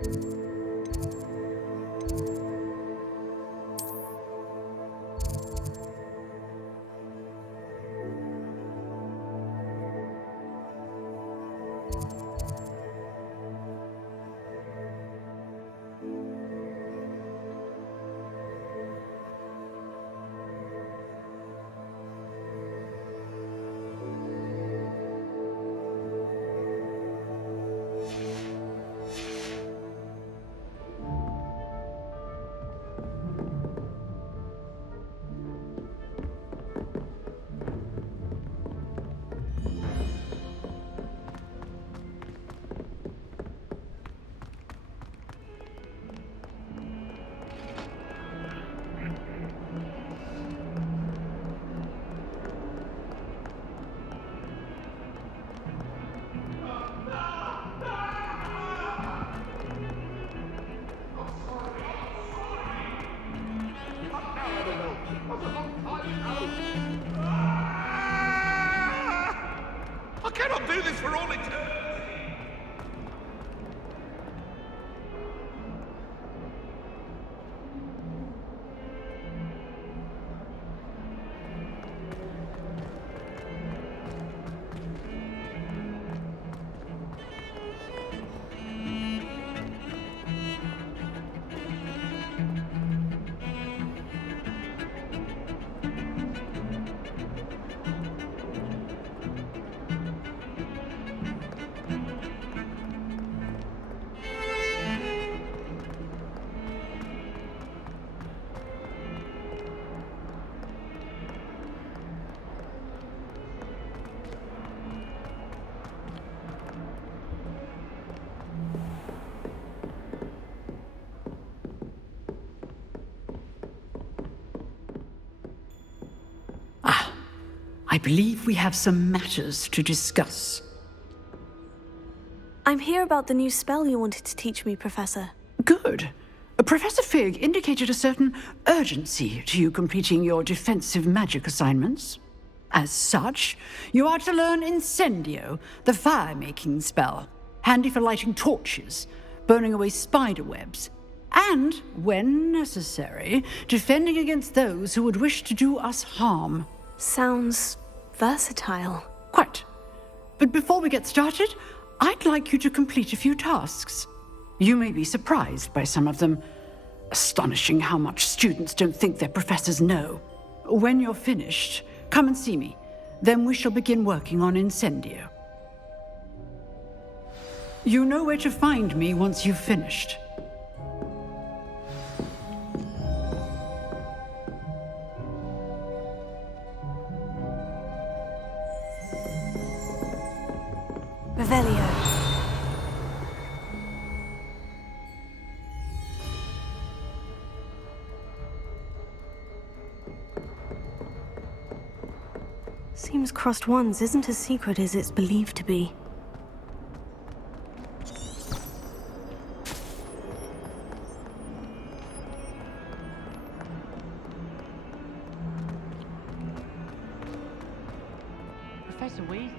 I cannot do this for all eternity! I believe we have some matters to discuss. I'm here about the new spell you wanted to teach me, Professor. Good. Professor Fig indicated a certain urgency to you completing your defensive magic assignments. As such, you are to learn Incendio, the fire-making spell, handy for lighting torches, burning away spider webs, and, when necessary, defending against those who would wish to do us harm. Sounds versatile. Quite. But before we get started, I'd like you to complete a few tasks. You may be surprised by some of them. Astonishing how much students don't think their professors know. When you're finished, come and see me. Then we shall begin working on Incendio. You know where to find me once you've finished. Revelio. Seems crossed ones isn't as secret as it's believed to be. Professor Weasley.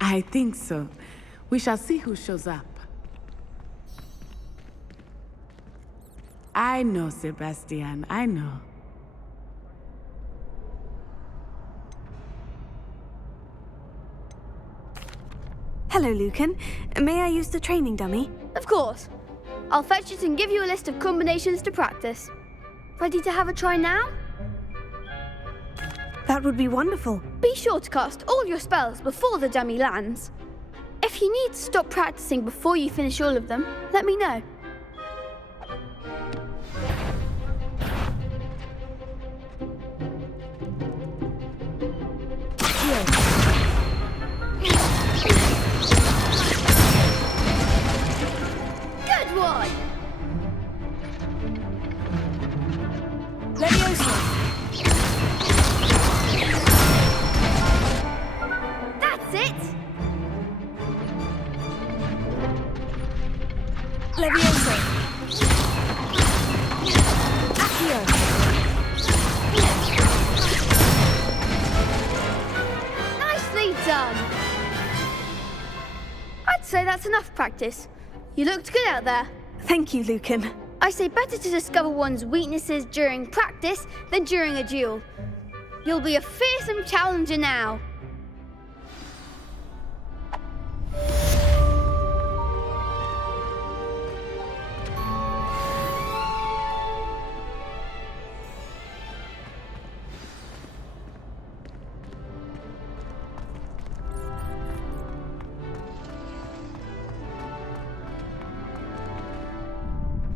I think so. We shall see who shows up. I know, Sebastian, I know. Hello, Lucan. May I use the training dummy? Of course. I'll fetch it and give you a list of combinations to practice. Ready to have a try now? That would be wonderful. Be sure to cast all your spells before the dummy lands. If you need to stop practicing before you finish all of them, let me know. Good one! That's it! Levioso. Accio. Nicely done! I'd say that's enough practice. You looked good out there. Thank you, Lucan. I say better to discover one's weaknesses during practice than during a duel. You'll be a fearsome challenger now.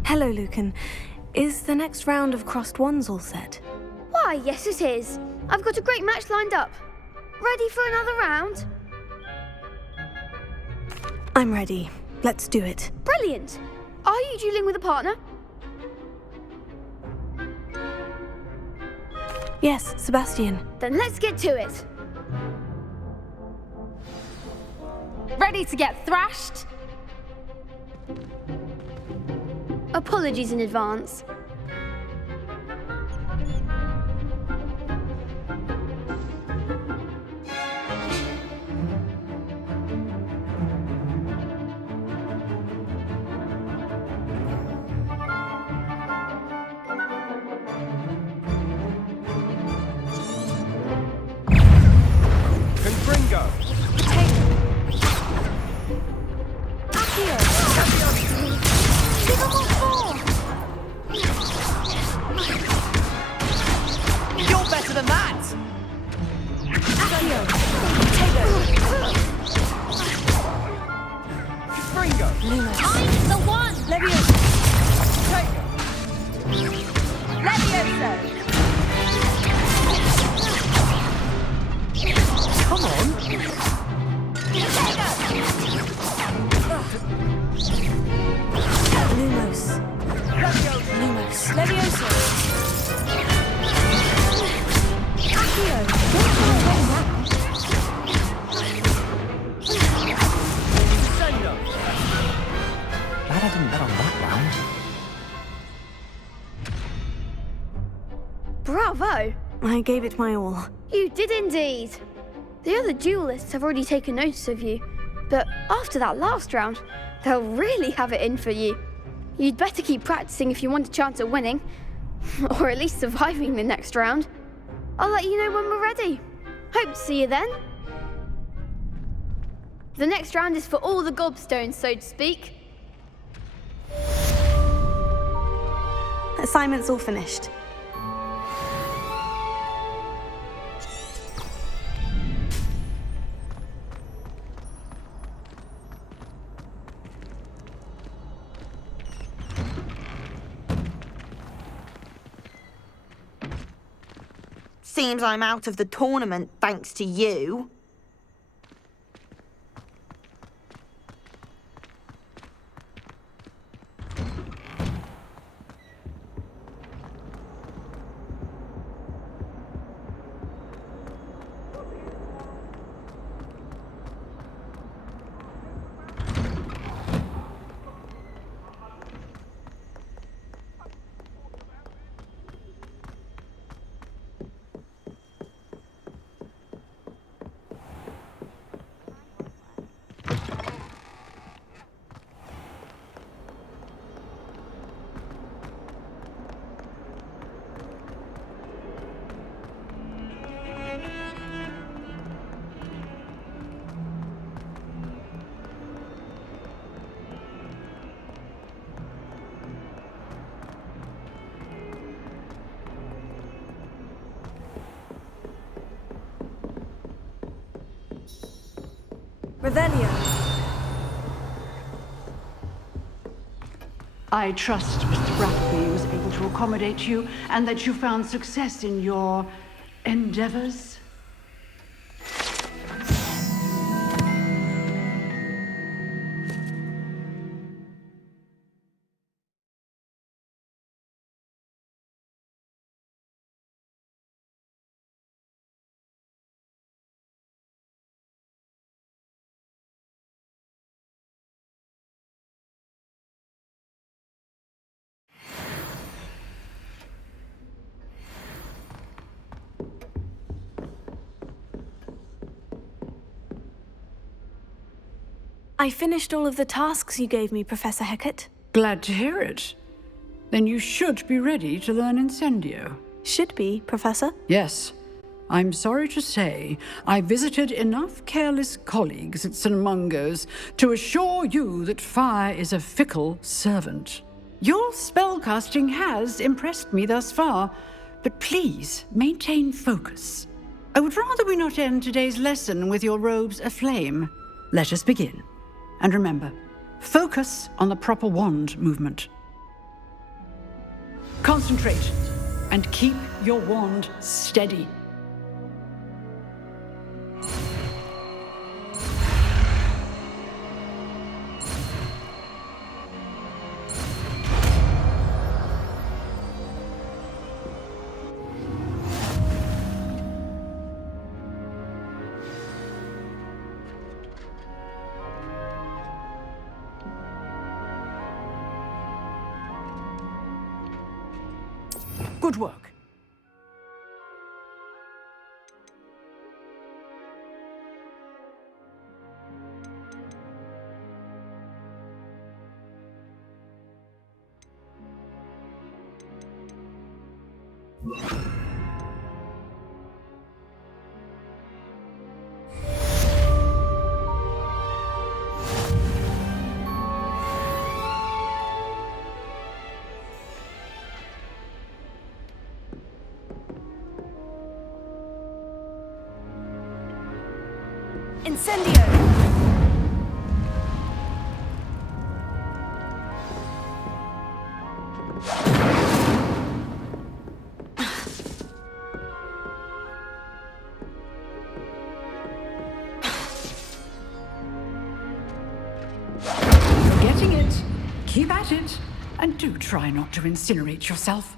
Hello, Lucan. Is the next round of crossed wands all set? Why, yes it is. I've got a great match lined up. Ready for another round? I'm ready. Let's do it. Brilliant. Are you dueling with a partner? Yes, Sebastian. Then let's get to it. Ready to get thrashed? Apologies in advance. Confringo! You're better than that! Confringo! I'm the one! Levioso. Levioso! Come on! Lumos. Lumos. Levioso. Accio. Sendo! Glad I didn't bet on that round. Bravo! I gave it my all. You did indeed. The other duelists have already taken notice of you, but after that last round, they'll really have it in for you. You'd better keep practicing if you want a chance at winning, or at least surviving the next round. I'll let you know when we're ready. Hope to see you then. The next round is for all the gobstones, so to speak. Assignment's all finished. Seems I'm out of the tournament thanks to you. Revelio. I trust Mr. Brackleby was able to accommodate you and that you found success in your endeavors. I finished all of the tasks you gave me, Professor Hecat. Glad to hear it. Then you should be ready to learn Incendio. Should be, Professor. Yes. I'm sorry to say, I visited enough careless colleagues at St. Mungo's to assure you that fire is a fickle servant. Your spellcasting has impressed me thus far, but please maintain focus. I would rather we not end today's lesson with your robes aflame. Let us begin. And remember, focus on the proper wand movement. Concentrate and keep your wand steady. Good work. Incendio! You're getting it. Keep at it. And do try not to incinerate yourself.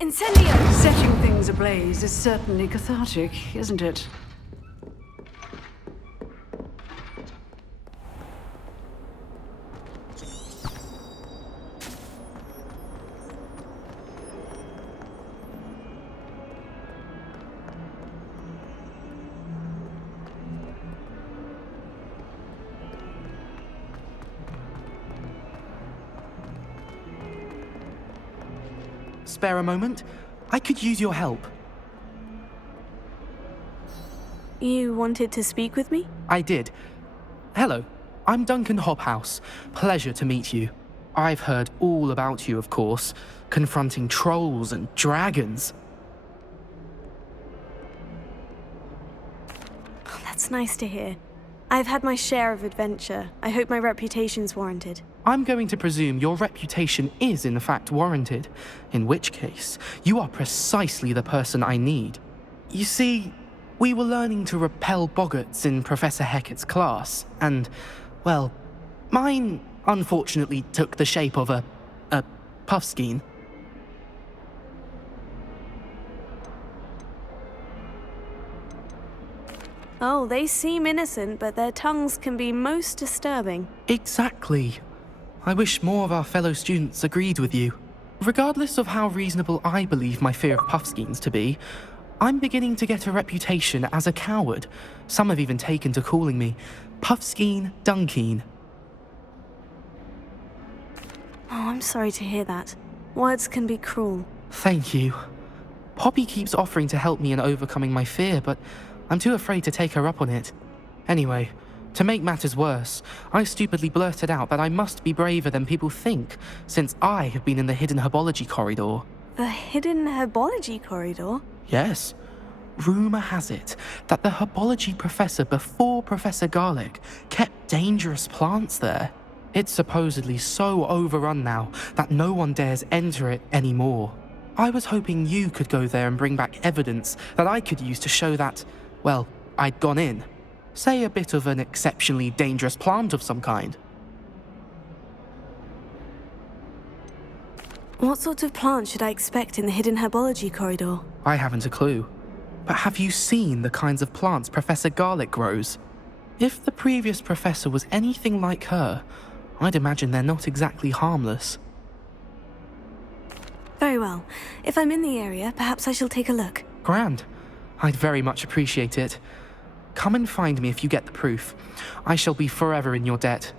Incendio! Setting things ablaze is certainly cathartic, isn't it? Spare a moment? I could use your help. You wanted to speak with me? I did. Hello, I'm Duncan Hobhouse. Pleasure to meet you. I've heard all about you, of course, confronting trolls and dragons. Oh, that's nice to hear. I've had my share of adventure. I hope my reputation's warranted. I'm going to presume your reputation is in fact warranted, in which case, you are precisely the person I need. You see, we were learning to repel boggarts in Professor Hecat's class, and, well, mine unfortunately took the shape of a puffskein. Oh, they seem innocent, but their tongues can be most disturbing. Exactly. I wish more of our fellow students agreed with you. Regardless of how reasonable I believe my fear of puffskeins to be, I'm beginning to get a reputation as a coward. Some have even taken to calling me Puffskeen Dunkeen. Oh, I'm sorry to hear that. Words can be cruel. Thank you. Poppy keeps offering to help me in overcoming my fear, but I'm too afraid to take her up on it. Anyway, To make matters worse, I stupidly blurted out that I must be braver than people think, since I have been in the hidden herbology corridor. The hidden herbology corridor? Yes. Rumour has it that the herbology professor before Professor Garlic kept dangerous plants there. It's supposedly so overrun now that no one dares enter it anymore. I was hoping you could go there and bring back evidence that I could use to show that, well, I'd gone in. Say a bit of an exceptionally dangerous plant of some kind. What sort of plant should I expect in the hidden herbology corridor? I haven't a clue. But have you seen the kinds of plants Professor Garlic grows? If the previous professor was anything like her, I'd imagine they're not exactly harmless. Very well. If I'm in the area, perhaps I shall take a look. Grand. I'd very much appreciate it. Come and find me if you get the proof. I shall be forever in your debt.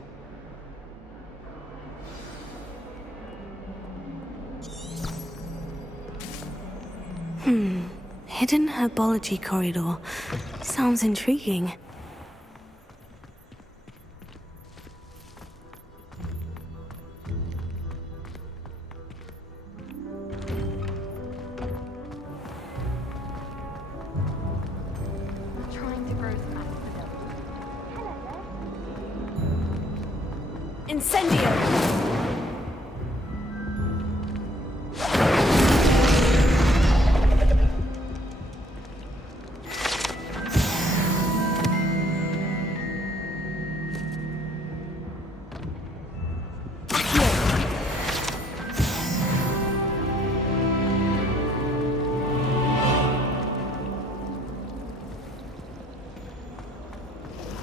Hidden herbology corridor. Sounds intriguing. Trying to grow some Incendio!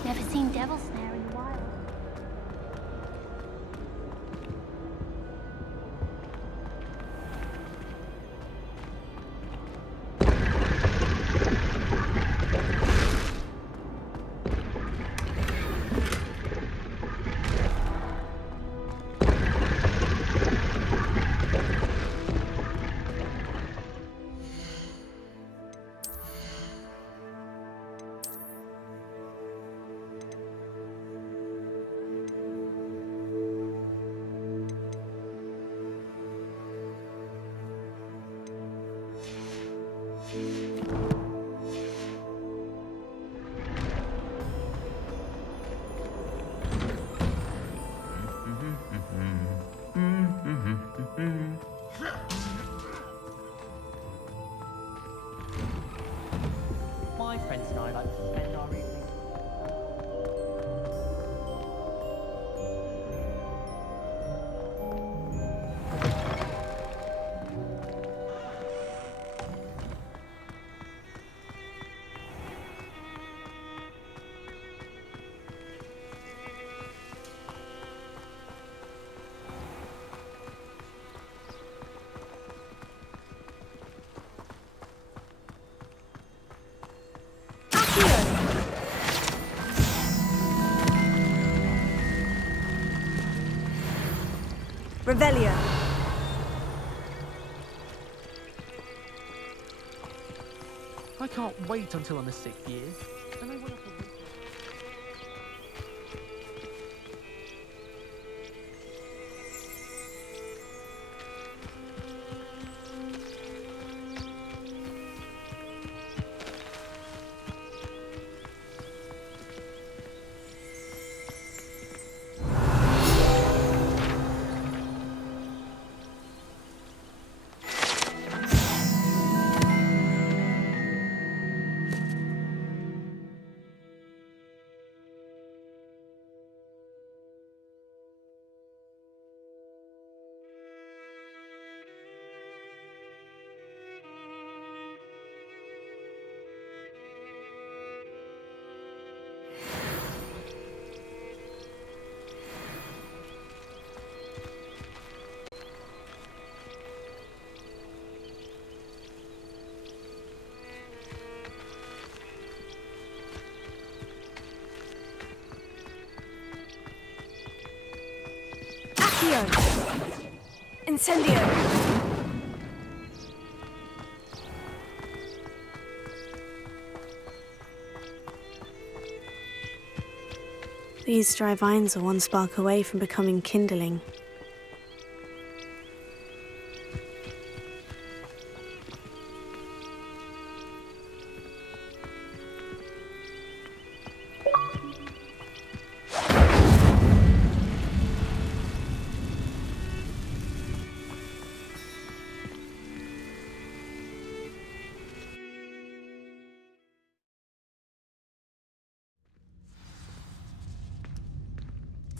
Never seen devil snare in the wild. My friends and I like to spend our evenings. Revelio. I can't wait until I'm a 6th year. And I want to... Incendio! These dry vines are one spark away from becoming kindling.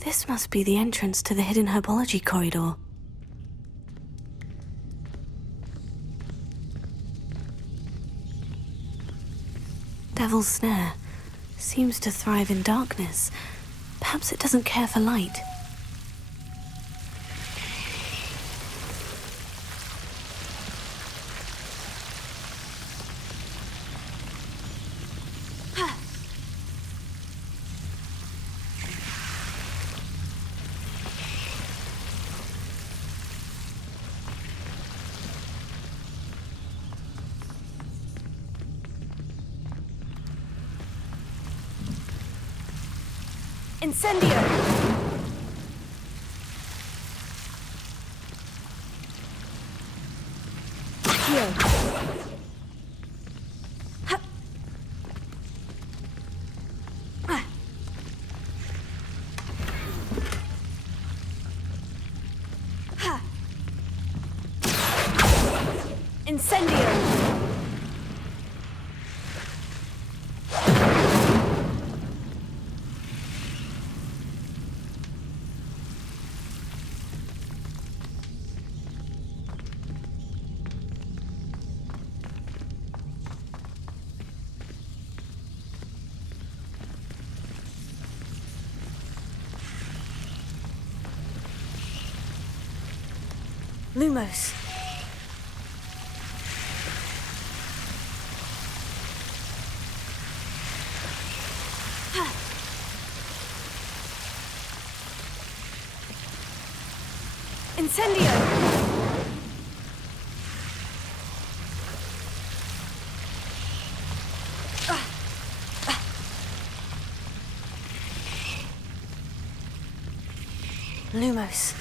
This must be the entrance to the hidden herbology corridor. Devil's Snare seems to thrive in darkness. Perhaps it doesn't care for light. Incendio! Here. Ha. Ah. Ha. Incendio! Lumos. Incendio! Lumos.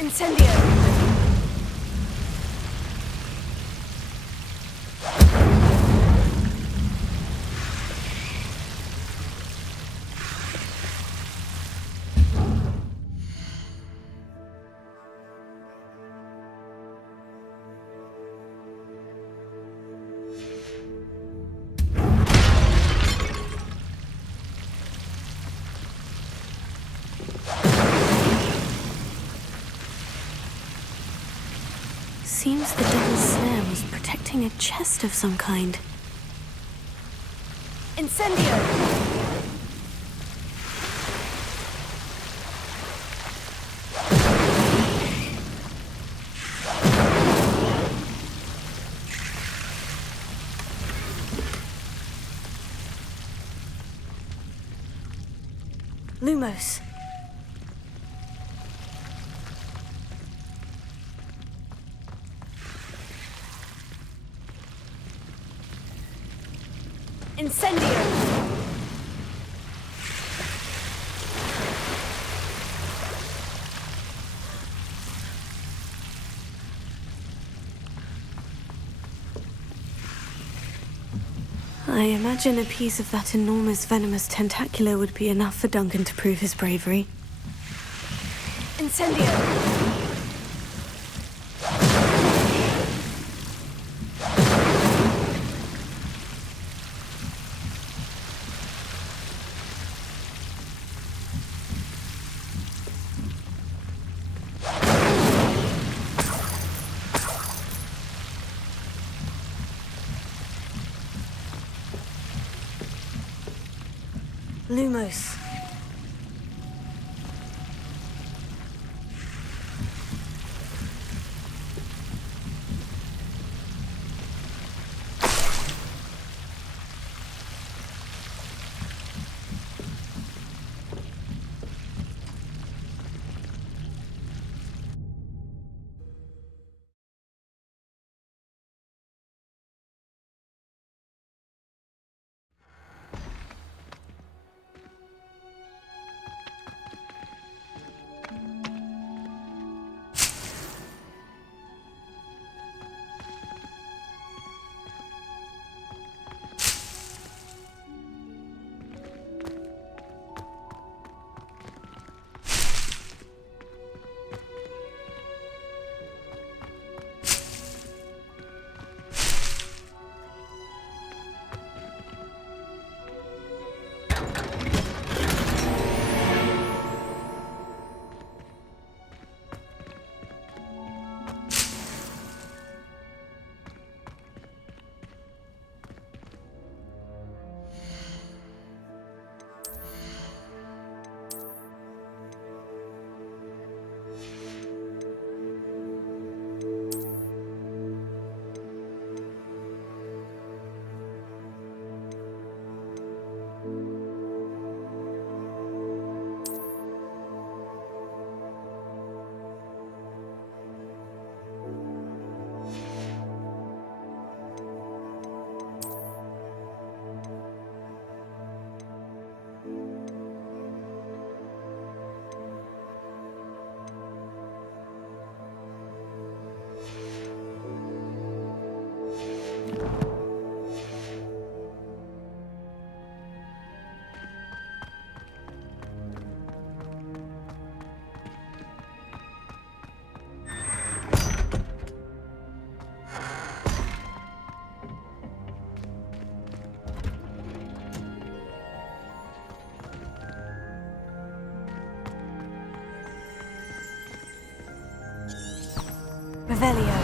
Incendio! Seems the Devil's Snare was protecting a chest of some kind. Incendio! Lumos. Incendio! I imagine a piece of that enormous venomous tentacular would be enough for Duncan to prove his bravery. Incendio! Lumos. Revelio.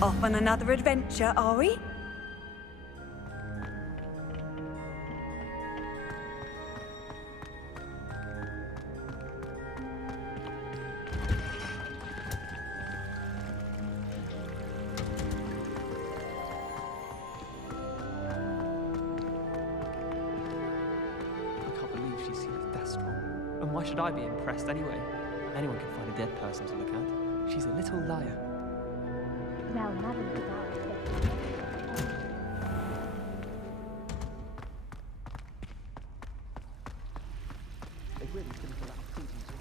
Off on another adventure, are we? I can't believe she seems that strong. And why should I be impressed anyway? Anyone can find a dead person to look at. She's a little liar. Now, having the They really couldn't allow Putin to.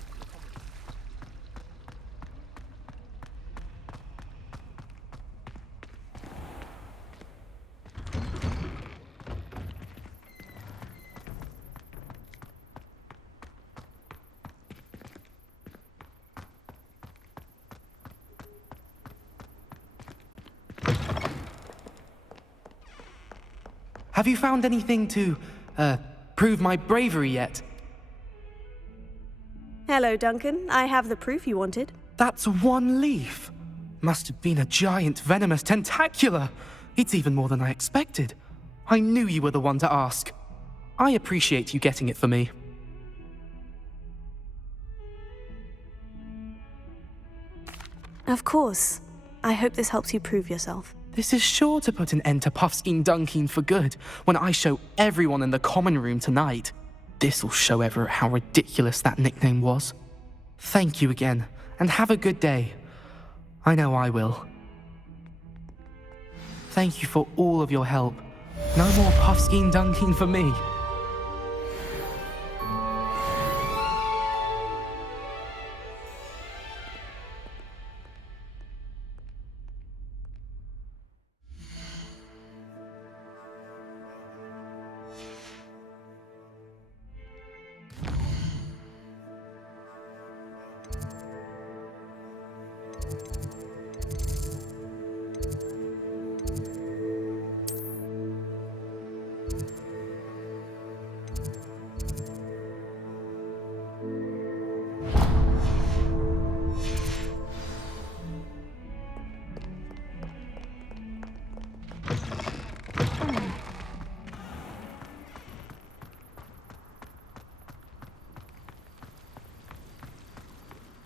Have you found anything to, prove my bravery yet? Hello, Duncan. I have the proof you wanted. That's one leaf. Must have been a giant venomous tentacula. It's even more than I expected. I knew you were the one to ask. I appreciate you getting it for me. Of course. I hope this helps you prove yourself. This is sure to put an end to Puffskein Dunkin for good when I show everyone in the common room tonight. This'll show Everett how ridiculous that nickname was. Thank you again, and have a good day. I know I will. Thank you for all of your help. No more Puffskein Dunkin for me.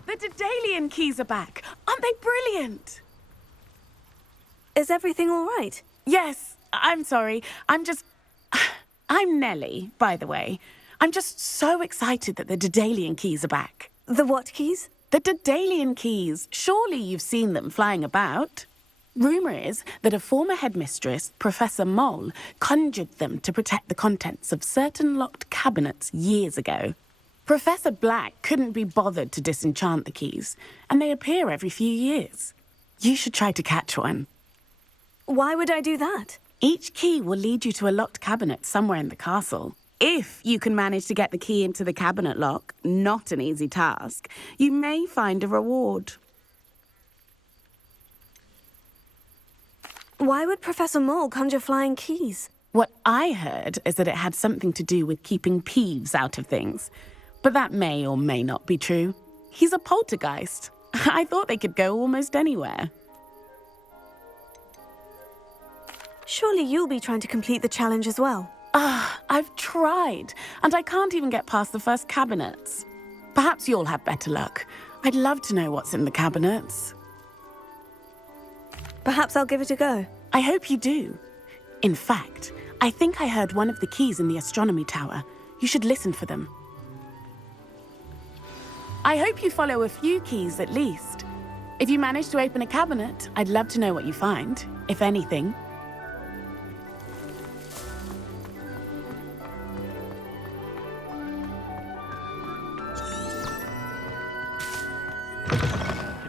The Daedalian keys are back. Aren't they brilliant? Is everything all right? Yes, I'm sorry. I'm Nellie, by the way. I'm just so excited that the Daedalian keys are back. The what keys? The Daedalian keys. Surely you've seen them flying about. Rumour is that a former headmistress, Professor Mole, conjured them to protect the contents of certain locked cabinets years ago. Professor Black couldn't be bothered to disenchant the keys, and they appear every few years. You should try to catch one. Why would I do that? Each key will lead you to a locked cabinet somewhere in the castle. If you can manage to get the key into the cabinet lock, not an easy task, you may find a reward. Why would Professor Mole conjure flying keys? What I heard is that it had something to do with keeping Peeves out of things. But that may or may not be true. He's a poltergeist. I thought they could go almost anywhere. Surely you'll be trying to complete the challenge as well. I've tried, and I can't even get past the first cabinets. Perhaps you'll have better luck. I'd love to know what's in the cabinets. Perhaps I'll give it a go. I hope you do. In fact, I think I heard one of the keys in the astronomy tower. You should listen for them. I hope you follow a few keys at least. If you manage to open a cabinet, I'd love to know what you find, if anything.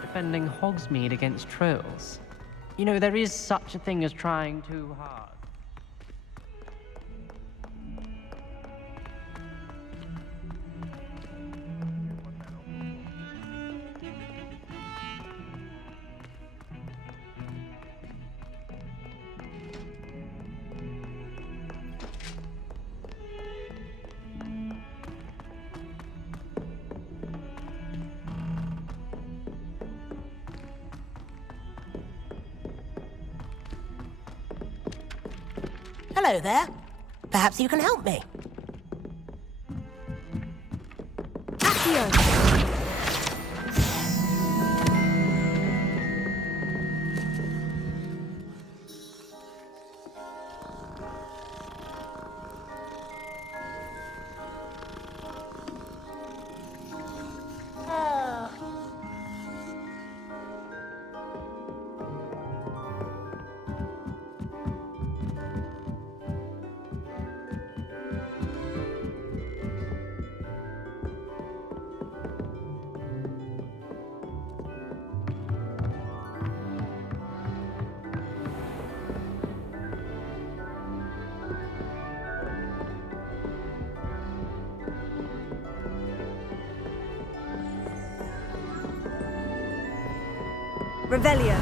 Defending Hogsmeade against trolls. You know, there is such a thing as trying too hard. Hello there. Perhaps you can help me. Accio! Revelio.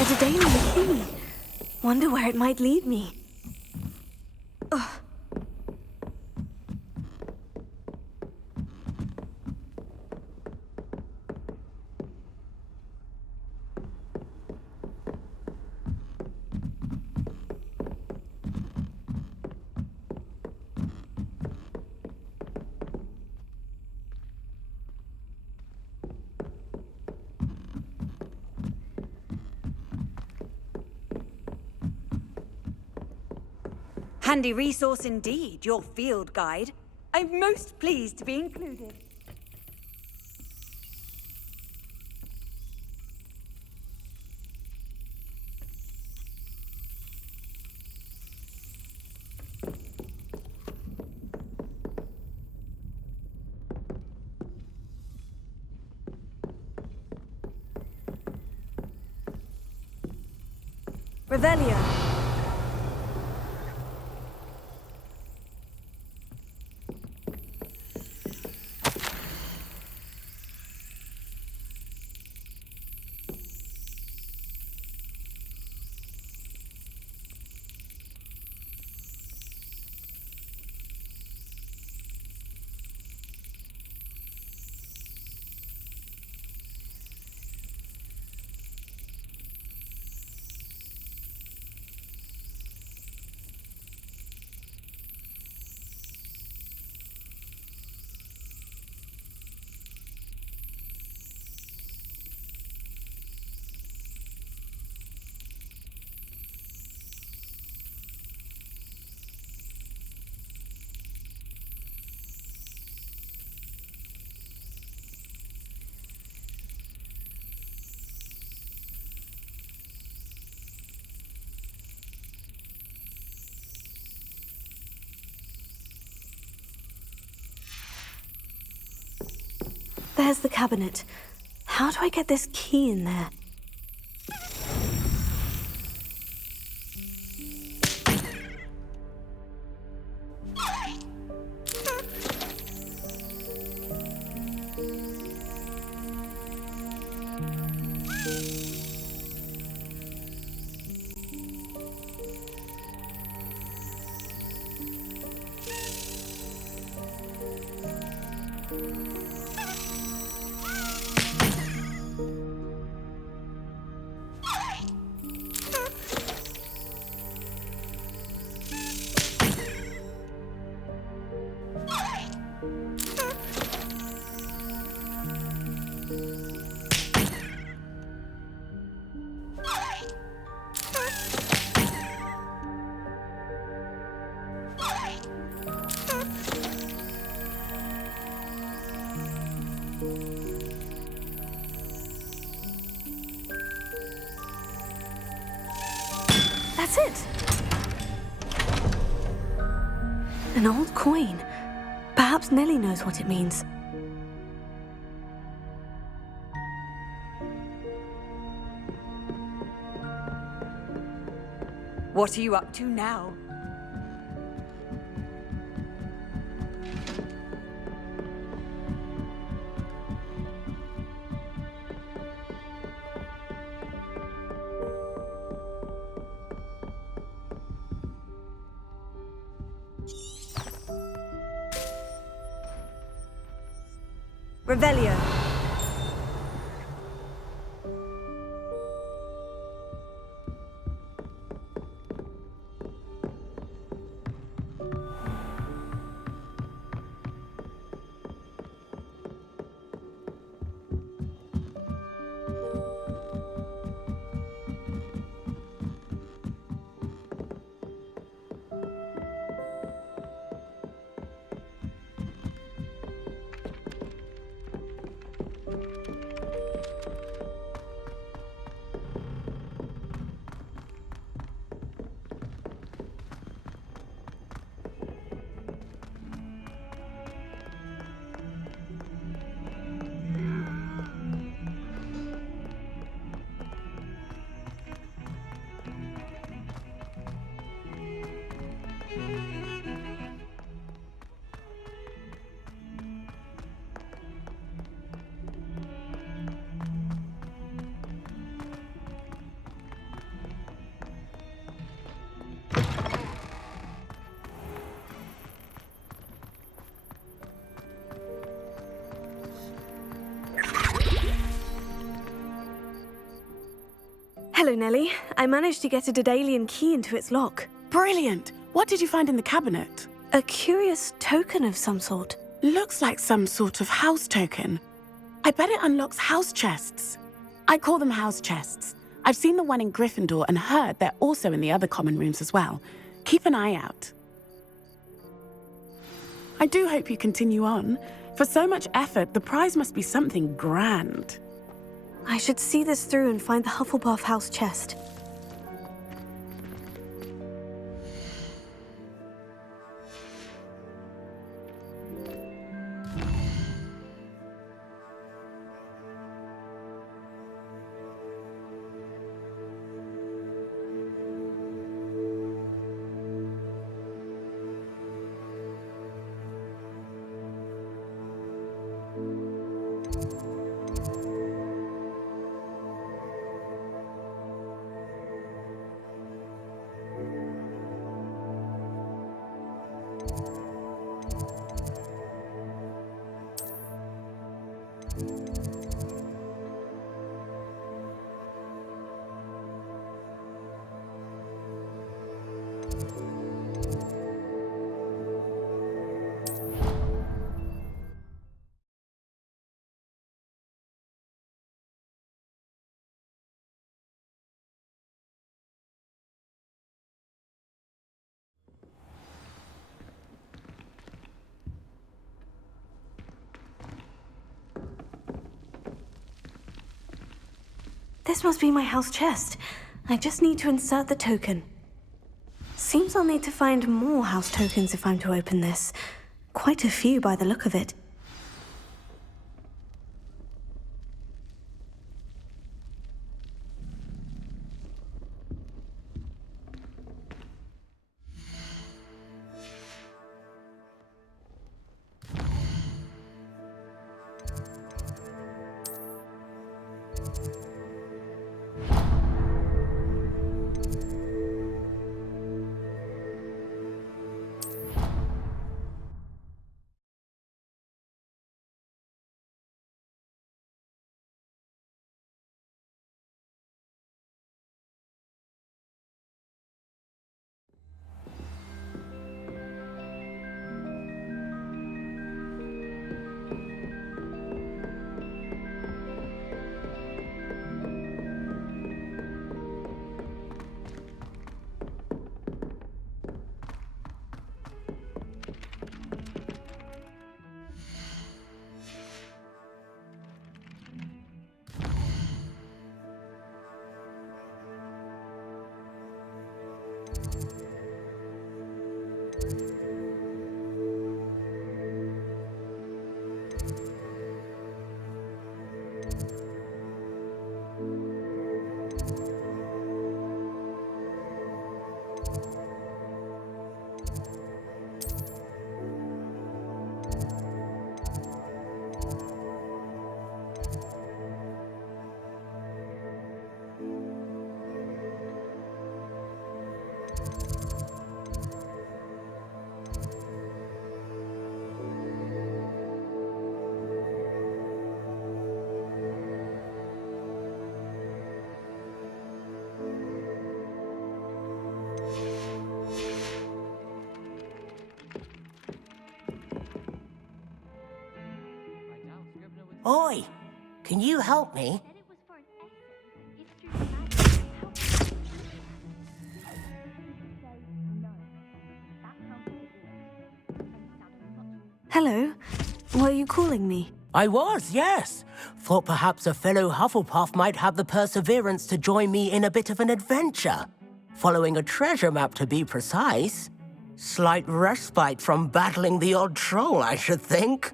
A Daedalic key. Wonder where it might lead me. Ugh. Handy resource indeed, your field guide. I'm most pleased to be included. Revelio. There's the cabinet. How do I get this key in there? An old coin. Perhaps Nellie knows what it means. What are you up to now? Revelio. Hello, Nellie. I managed to get a Daedalian key into its lock. Brilliant! What did you find in the cabinet? A curious token of some sort. Looks like some sort of house token. I bet it unlocks house chests. I call them house chests. I've seen the one in Gryffindor and heard they're also in the other common rooms as well. Keep an eye out. I do hope you continue on. For so much effort, the prize must be something grand. I should see this through and find the Hufflepuff house chest. This must be my house chest. I just need to insert the token. Seems I'll need to find more house tokens if I'm to open this. Quite a few by the look of it. Oi, can you help me? Said it was for an essay. History of magic. Say no. That's how you do it. And sounded much. Hello. Were you calling me? I was, yes. Thought perhaps a fellow Hufflepuff might have the perseverance to join me in a bit of an adventure. Following a treasure map, to be precise. Slight respite from battling the odd troll, I should think.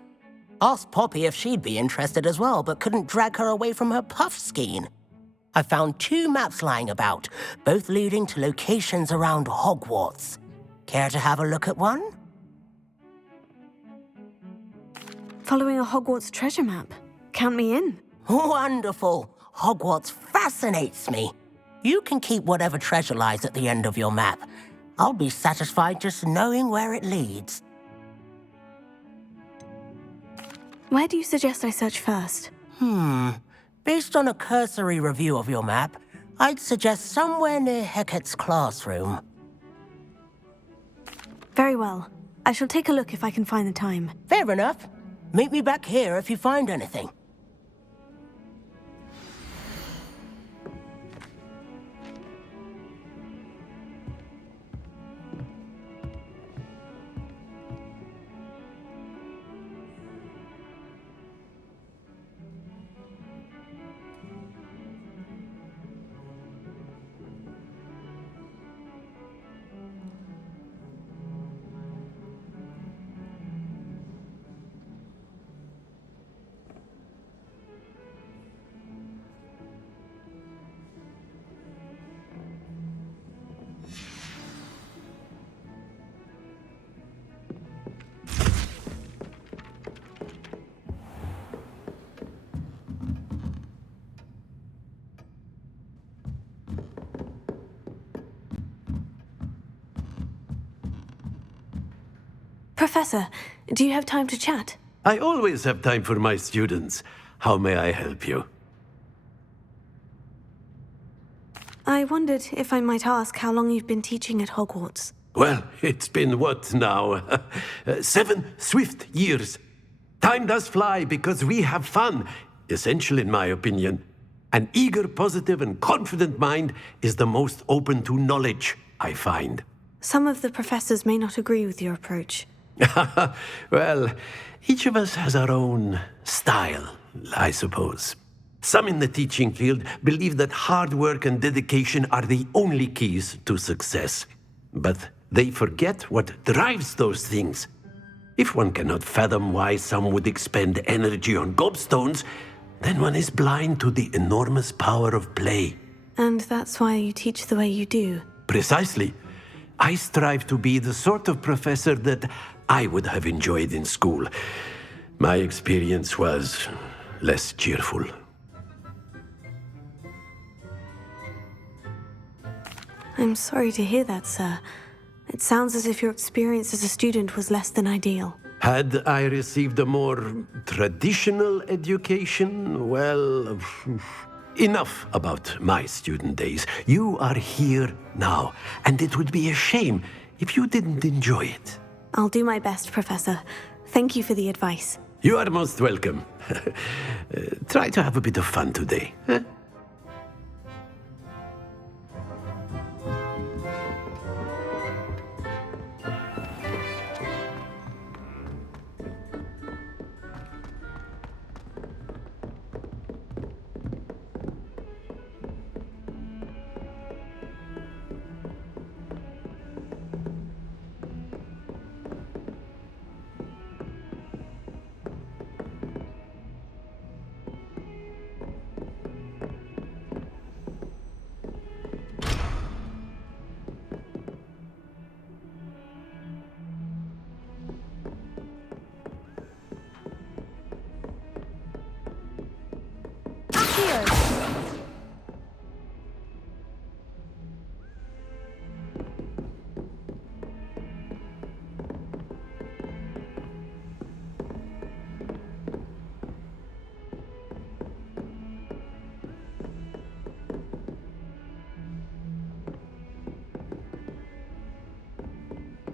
Asked Poppy if she'd be interested as well, but couldn't drag her away from her puff skein. I found 2 maps lying about, both leading to locations around Hogwarts. Care to have a look at one? Following a Hogwarts treasure map. Count me in. Wonderful. Hogwarts fascinates me. You can keep whatever treasure lies at the end of your map. I'll be satisfied just knowing where it leads. Where do you suggest I search first? Based on a cursory review of your map, I'd suggest somewhere near Hecat's classroom. Very well. I shall take a look if I can find the time. Fair enough. Meet me back here if you find anything. Professor, do you have time to chat? I always have time for my students. How may I help you? I wondered if I might ask how long you've been teaching at Hogwarts. Well, it's been what now? 7 swift years. Time does fly because we have fun. Essential in my opinion. An eager, positive, and confident mind is the most open to knowledge, I find. Some of the professors may not agree with your approach. Well, each of us has our own style, I suppose. Some in the teaching field believe that hard work and dedication are the only keys to success. But they forget what drives those things. If one cannot fathom why some would expend energy on gobstones, then one is blind to the enormous power of play. And that's why you teach the way you do. Precisely. I strive to be the sort of professor that I would have enjoyed in school. My experience was less cheerful. I'm sorry to hear that, sir. It sounds as if your experience as a student was less than ideal. Had I received a more traditional education, well, enough about my student days. You are here now, and it would be a shame if you didn't enjoy it. I'll do my best, Professor. Thank you for the advice. You are most welcome. Try to have a bit of fun today. Huh?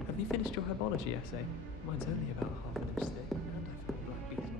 Have you finished your herbology essay? Mine's only about half an inch thick, and I found black bees on it.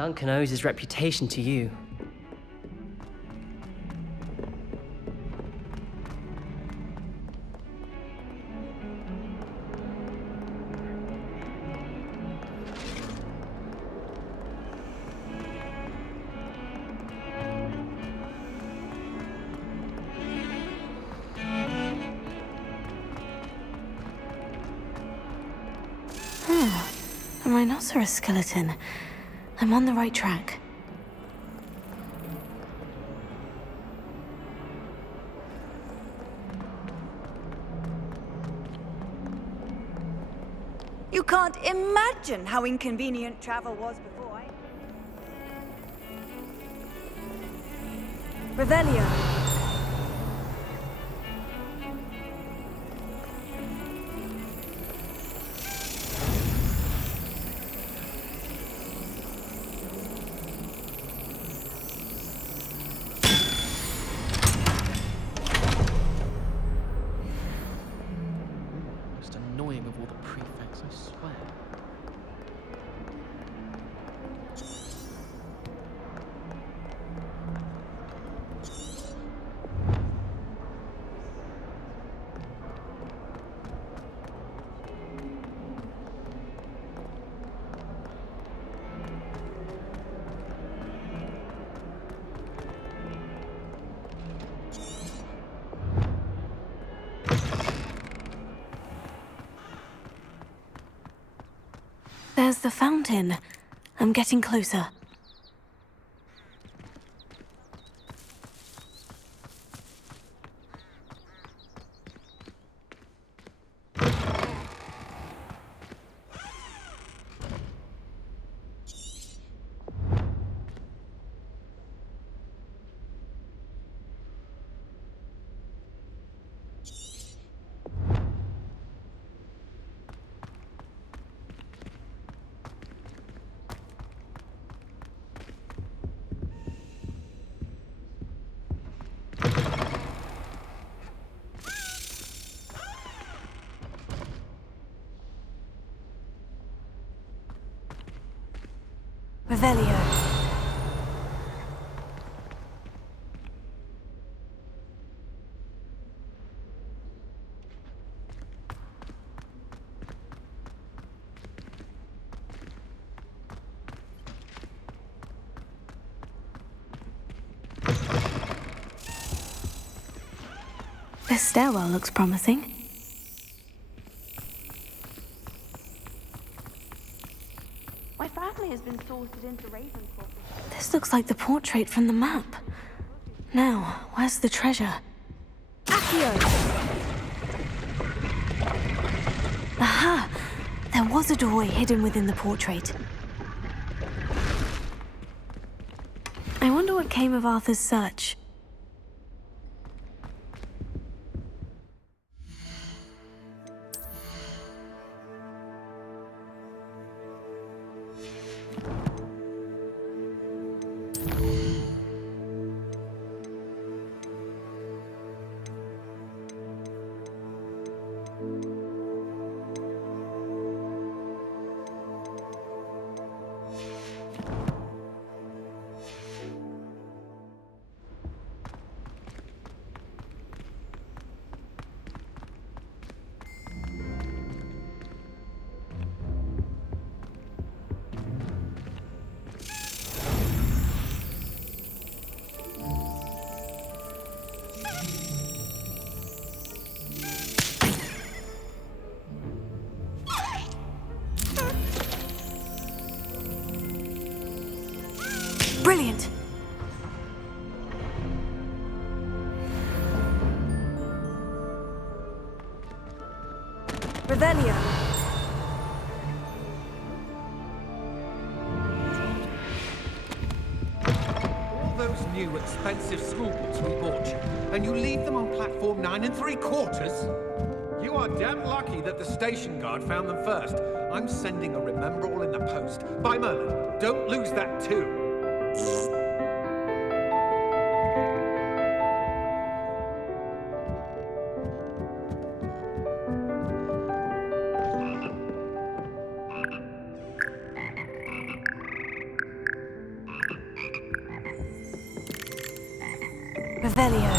Duncan owes his reputation to you. A rhinoceros skeleton. I'm on the right track. You can't imagine how inconvenient travel was before I... Revelio. Most annoying of all the prefects, I swear. There's the fountain. I'm getting closer. Revelio. This stairwell looks promising. My family has been sorted into Ravenclaw. This looks like the portrait from the map. Now, where's the treasure? Accio! Aha! There was a doorway hidden within the portrait. I wonder what came of Arthur's search. Brilliant! Revelio. All those new expensive school books we bought you, and you leave them on platform 9 3/4? You are damn lucky that the station guard found them first. I'm sending a rememberall in the post. By Merlin, don't lose that too. Revelio.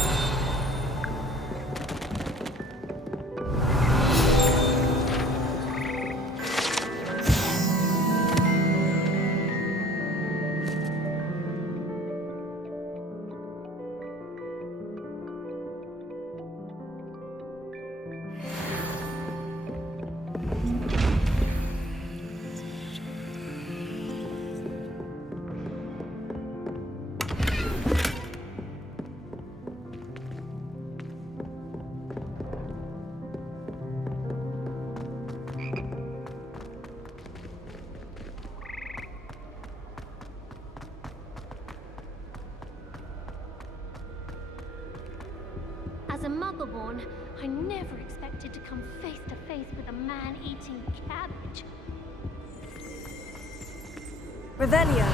As a motherborn, I never expected to come face to face with a man eating cabbage. Revelio.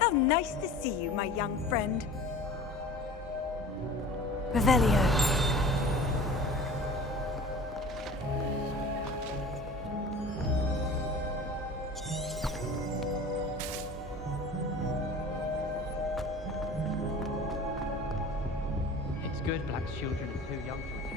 How nice to see you, my young friend. Revelio. It's good Black's children are too young for it.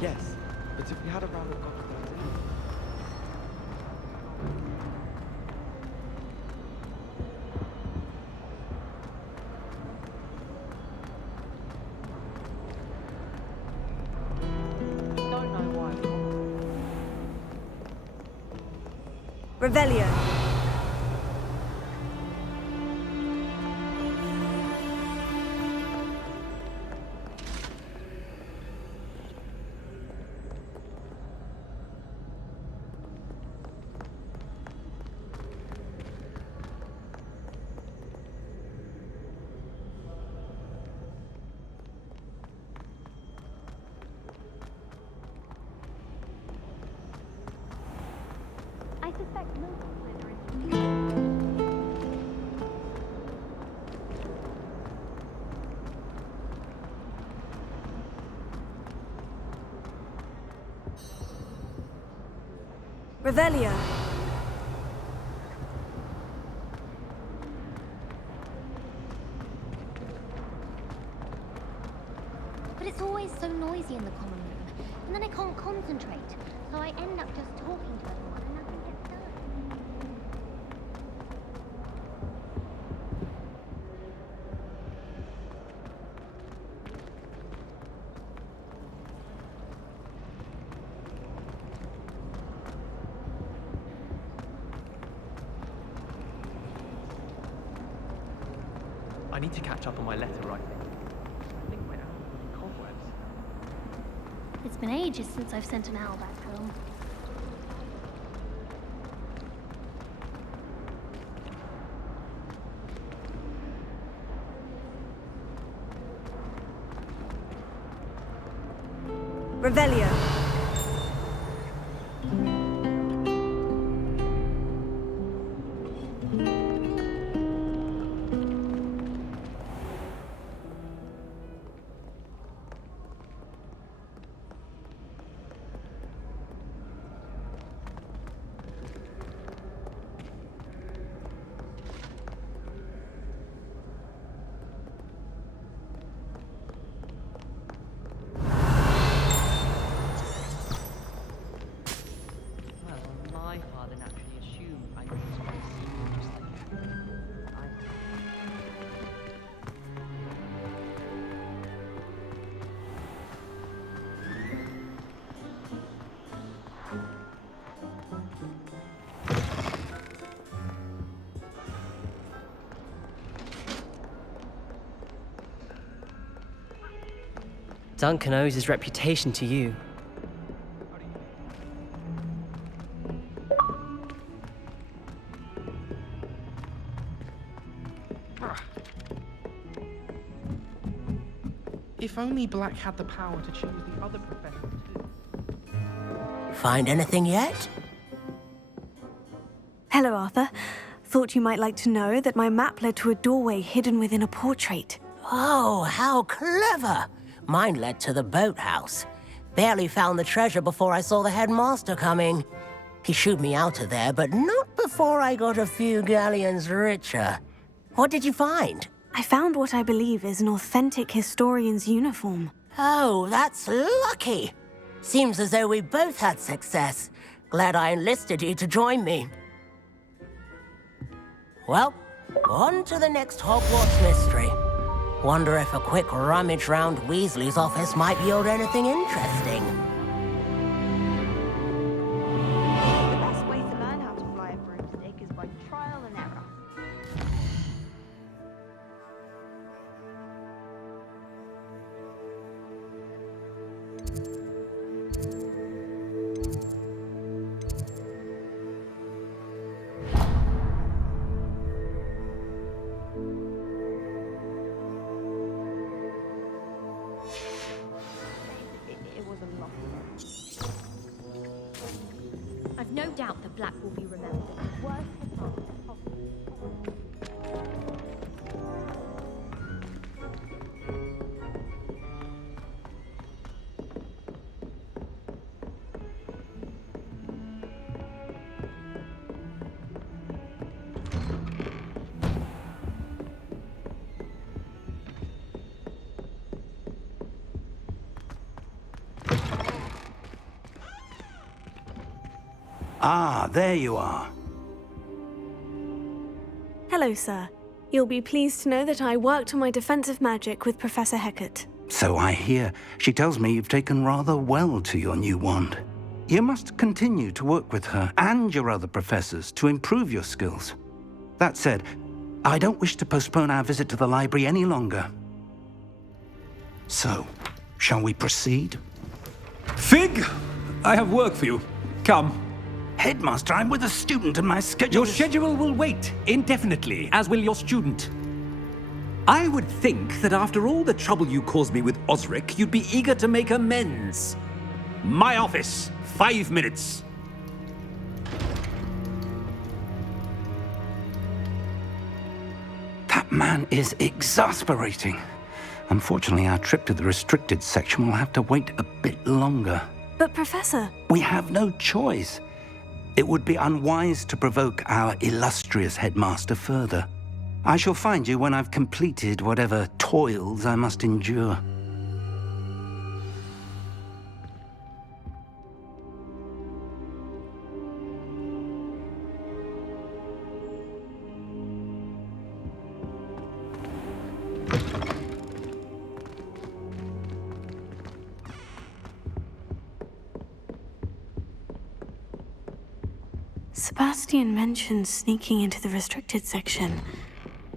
Yes, but if we had a round of goblins Don't know why. Revelio. I suspect most Slytherins. Revelio. But it's always so noisy in the common room, and then I can't concentrate, so I end up just talking to everyone and nothing gets done. I need to catch up on my letter writing. I think my owl was in cobwebs. It's been ages since I've sent an owl back home. Revelio. Duncan owes his reputation to you. If only Black had the power to choose the other professor too. Find anything yet? Hello, Arthur. Thought you might like to know that my map led to a doorway hidden within a portrait. Oh, how clever! Mine led to the boathouse. Barely found the treasure before I saw the headmaster coming. He shooed me out of there, but not before I got a few galleons richer. What did you find? I found what I believe is an authentic historian's uniform. Oh, that's lucky. Seems as though we both had success. Glad I enlisted you to join me. Well, on to the next Hogwarts mystery. Wonder if a quick rummage round Weasley's office might yield anything interesting. The best way to learn how to fly a broomstick is by trial and error. I've no doubt that Black will be remembered as the worst headmaster possible. Ah, there you are. Hello, sir. You'll be pleased to know that I worked on my defensive magic with Professor Hecat. So I hear. She tells me you've taken rather well to your new wand. You must continue to work with her and your other professors to improve your skills. That said, I don't wish to postpone our visit to the library any longer. So, shall we proceed? Fig! I have work for you. Come. Headmaster, I'm with a student and my schedule Your schedule will wait indefinitely, as will your student. I would think that after all the trouble you caused me with Osric, you'd be eager to make amends. My office, 5 minutes. That man is exasperating. Unfortunately, our trip to the restricted section will have to wait a bit longer. But, Professor... We have no choice. It would be unwise to provoke our illustrious headmaster further. I shall find you when I've completed whatever toils I must endure. Sebastian mentioned sneaking into the restricted section.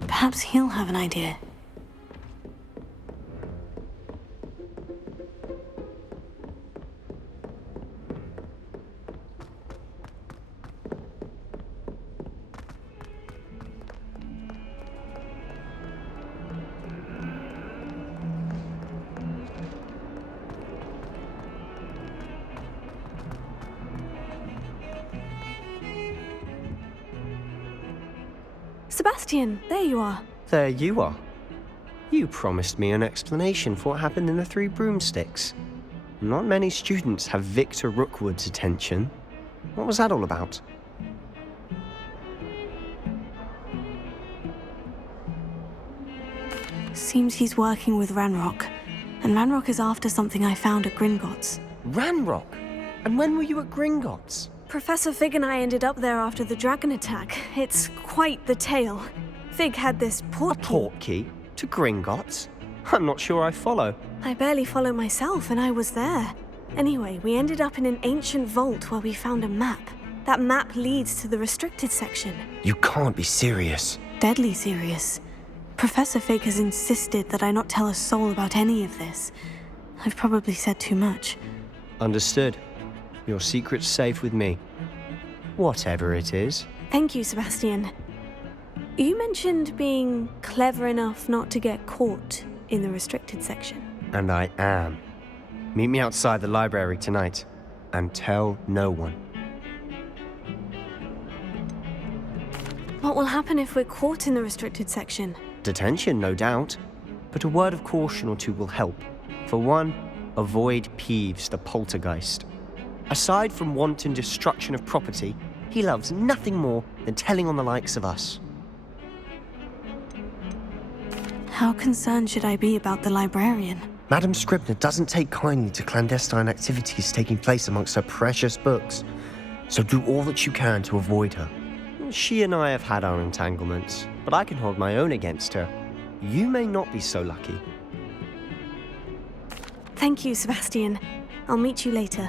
Perhaps he'll have an idea. Sebastian, there you are. There you are. You promised me an explanation for what happened in the Three Broomsticks. Not many students have Victor Rookwood's attention. What was that all about? Seems he's working with Ranrock. And Ranrock is after something I found at Gringotts. Ranrock? And when were you at Gringotts? Professor Fig and I ended up there after the dragon attack. It's quite the tale. Fig had this portkey. A portkey? To Gringotts? I'm not sure I follow. I barely follow myself, and I was there. Anyway, we ended up in an ancient vault where we found a map. That map leads to the restricted section. You can't be serious. Deadly serious. Professor Fig has insisted that I not tell a soul about any of this. I've probably said too much. Understood. Your secret's safe with me. Whatever it is. Thank you, Sebastian. You mentioned being clever enough not to get caught in the restricted section. And I am. Meet me outside the library tonight, and tell no one. What will happen if we're caught in the restricted section? Detention, no doubt. But a word of caution or two will help. For one, avoid Peeves, the poltergeist. Aside from wanton destruction of property, he loves nothing more than telling on the likes of us. How concerned should I be about the librarian? Madam Scribner doesn't take kindly to clandestine activities taking place amongst her precious books, so do all that you can to avoid her. She and I have had our entanglements, but I can hold my own against her. You may not be so lucky. Thank you, Sebastian. I'll meet you later.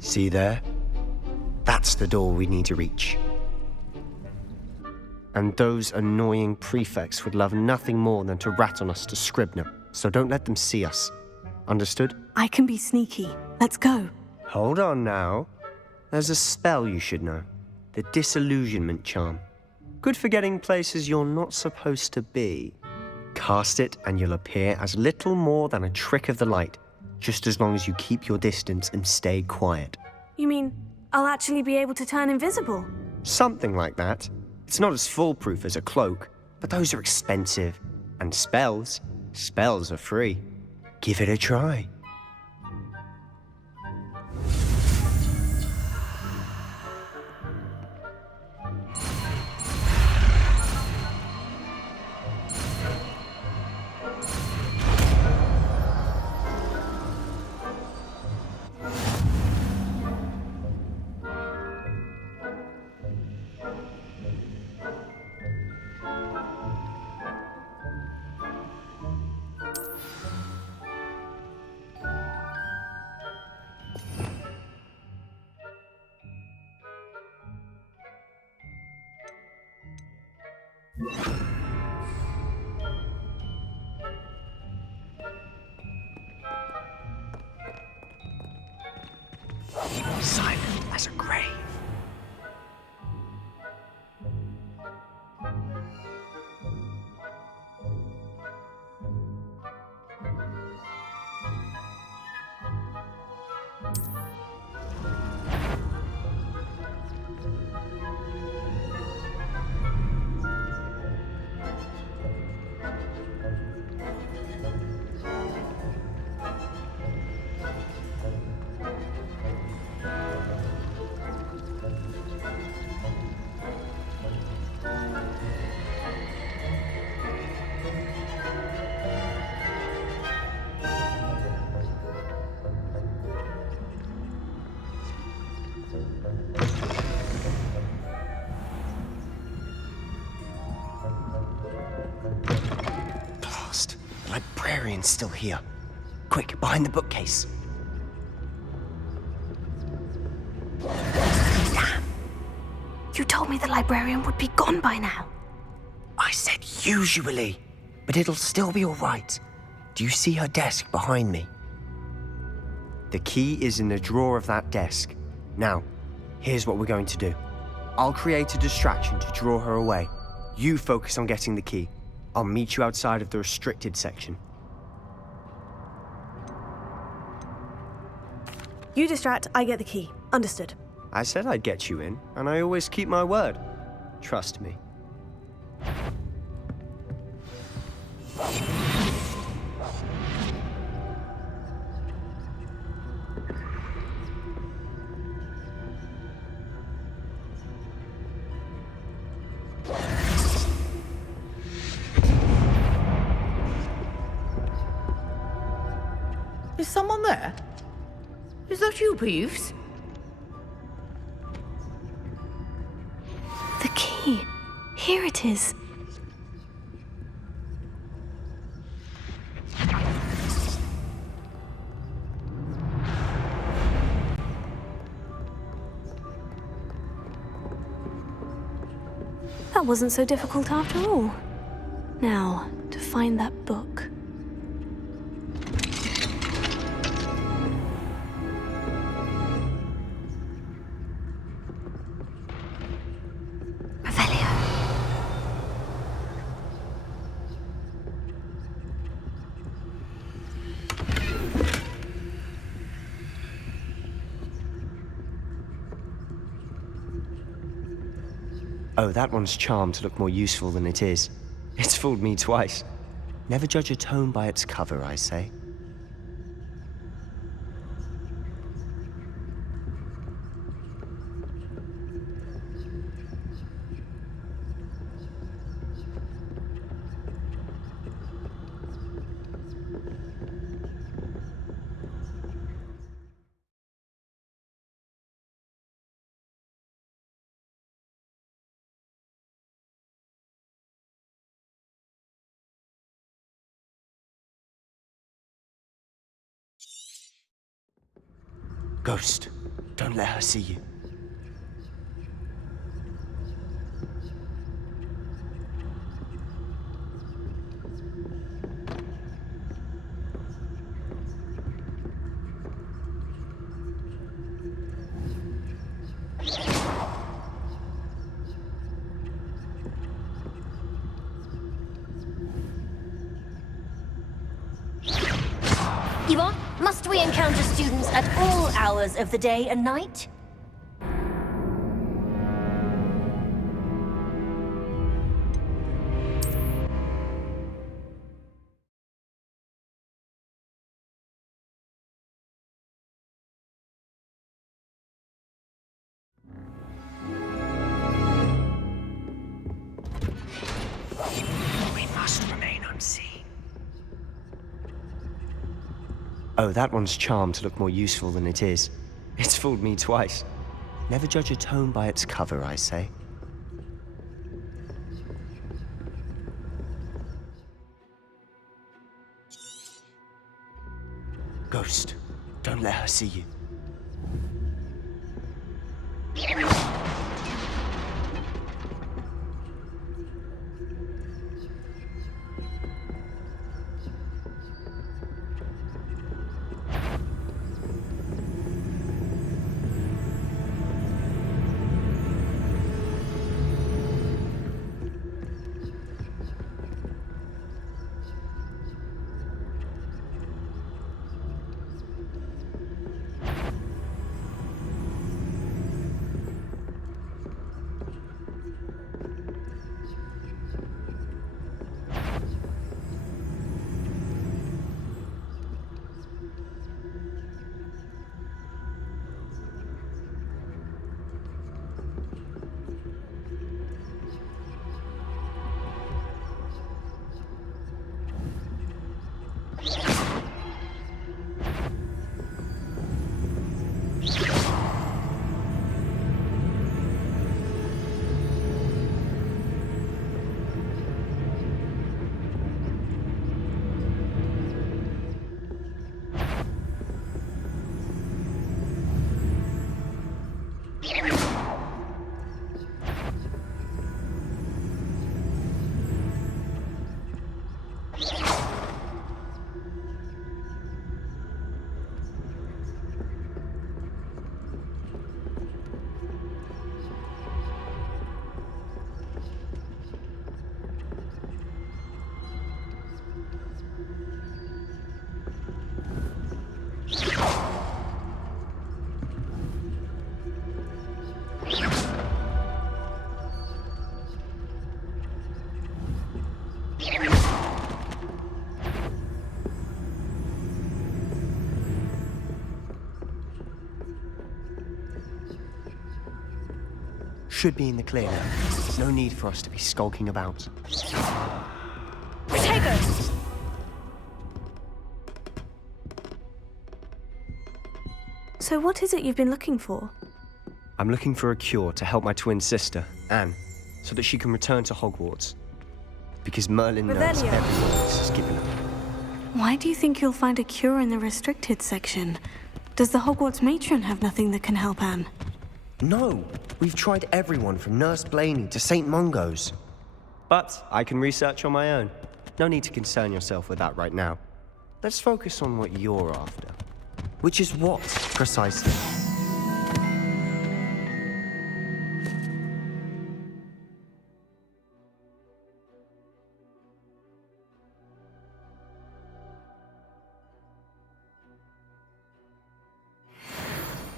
See there? That's the door we need to reach. And those annoying prefects would love nothing more than to rat on us to Scribner, so don't let them see us. Understood? I can be sneaky. Let's go. Hold on now. There's a spell you should know. The Disillusionment Charm. Good for getting places you're not supposed to be. Cast it and you'll appear as little more than a trick of the light, just as long as you keep your distance and stay quiet. You mean I'll actually be able to turn invisible? Something like that. It's not as foolproof as a cloak, but those are expensive. And spells are free. Give it a try. Silent as a grave. librarian's still here. Quick, behind the bookcase. Damn. You told me the librarian would be gone by now. I said usually, but it'll still be all right. Do you see her desk behind me? The key is in the drawer of that desk. Now, here's what we're going to do. I'll create a distraction to draw her away. You focus on getting the key. I'll meet you outside of the restricted section. You distract, I get the key. Understood. I said I'd get you in, and I always keep my word. Trust me. Is someone there? Is that you, Peeves? The key. Here it is. That wasn't so difficult after all. Now, to find that book. Oh, that one's charmed to look more useful than it is. It's fooled me twice. Never judge a tome by its cover, I say. Ghost, don't let her see you. Yvonne, must we encounter students at all hours of the day and night? We must remain unseen. Oh, that one's charmed to look more useful than it is. It's fooled me twice. Never judge a tome by its cover, I say. Ghost, don't let her see you. Should be in the clear now. No need for us to be skulking about. Protego! So what is it you've been looking for? I'm looking for a cure to help my twin sister, Anne, so that she can return to Hogwarts. Because Merlin knows Revelio. everyone else has given up. Why do you think you'll find a cure in the restricted section? Does the Hogwarts matron have nothing that can help Anne? No, we've tried everyone from Nurse Blaney to St. Mungo's. But I can research on my own. No need to concern yourself with that right now. Let's focus on what you're after. Which is what, precisely?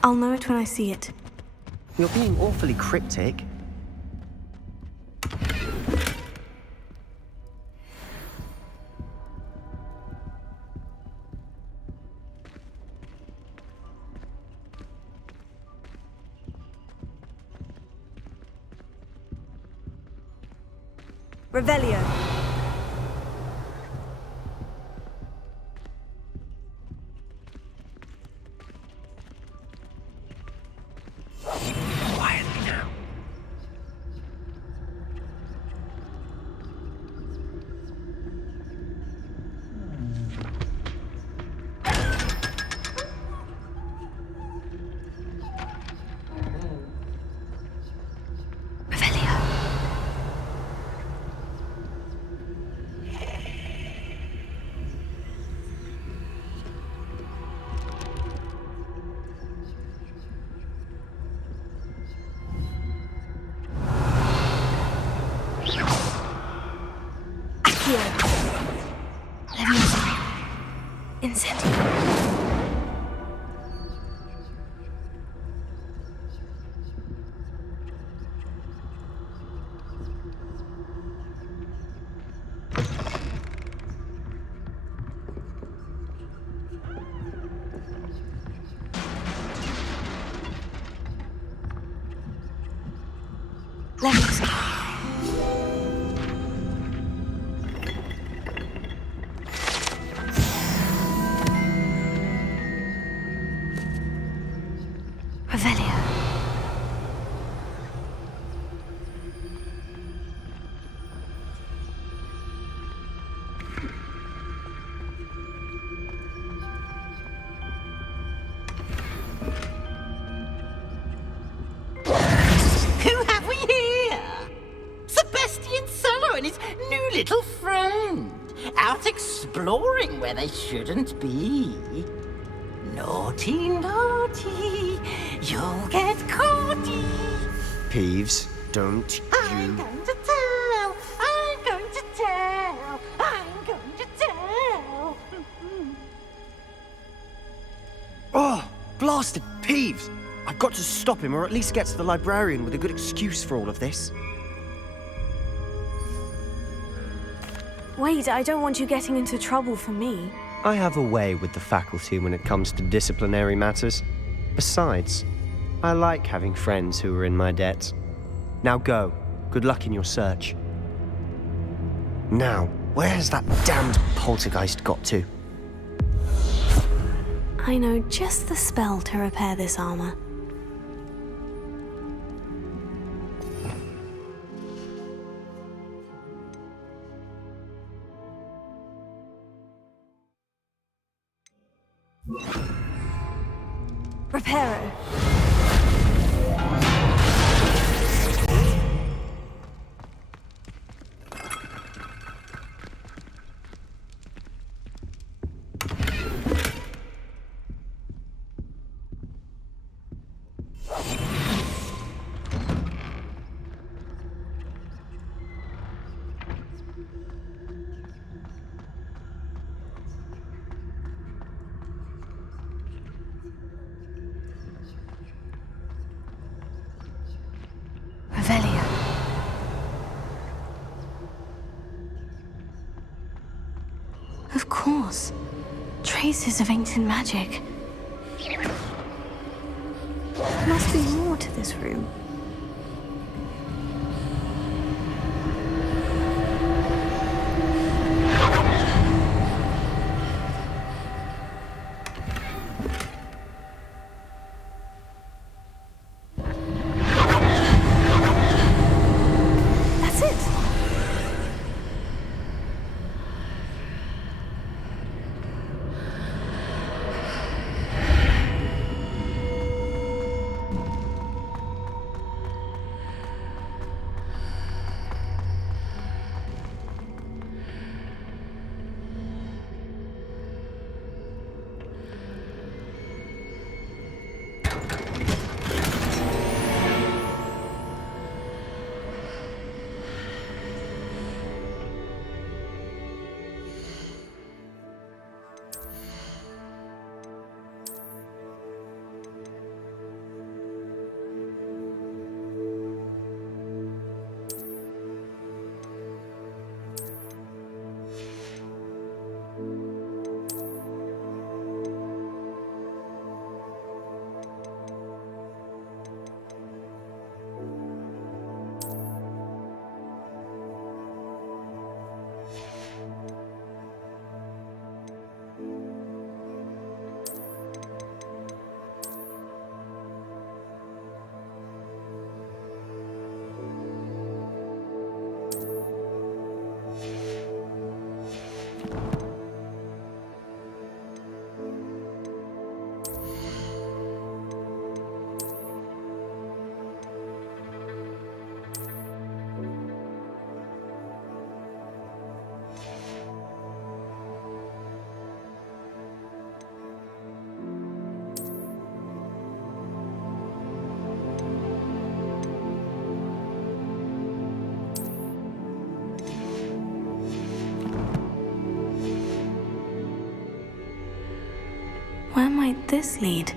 I'll know it when I see it. You're being awfully cryptic. Revelio. Quietly now. Incendio. Leviosa. Revelio. Who have we here? Sebastian Sallow and his new little friend, out exploring where they shouldn't be. Naughty, naughty, you'll get caughty. Peeves, don't I'm you... going to tell, I'm going to tell, I'm going to tell. Oh, blasted Peeves! I've got to stop him, or at least get to the librarian with a good excuse for all of this. Wait, I don't want you getting into trouble for me. I have a way with the faculty when it comes to disciplinary matters. Besides, I like having friends who are in my debt. Now go. Good luck in your search. Now, where has that damned poltergeist got to? I know just the spell to repair this armor. Reparo. course. Traces of ancient magic. There must be more to this room. That's it. Where might this lead?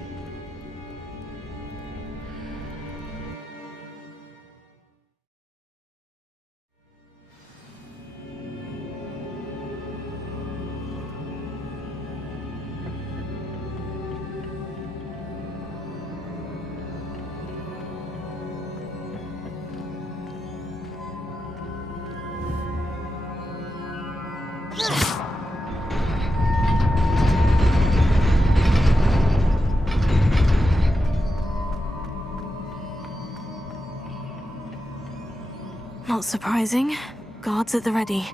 Not surprising. Guards at the ready.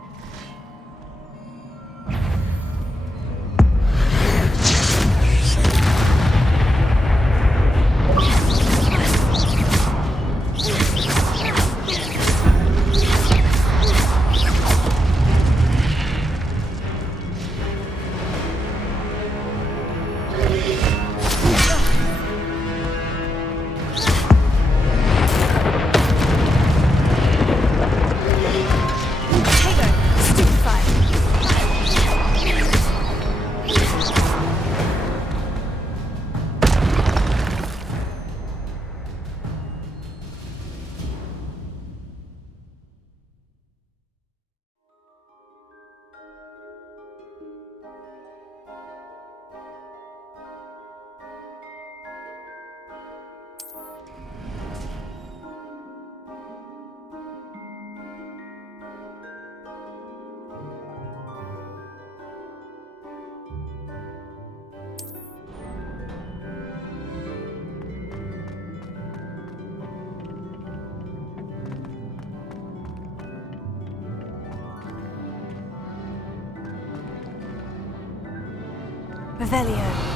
Revelio.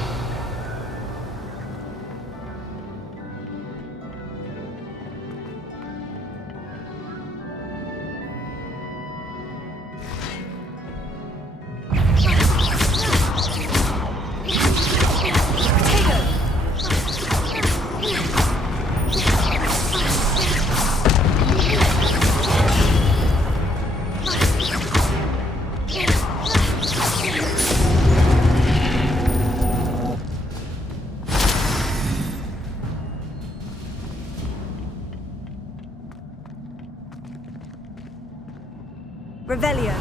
Revelio.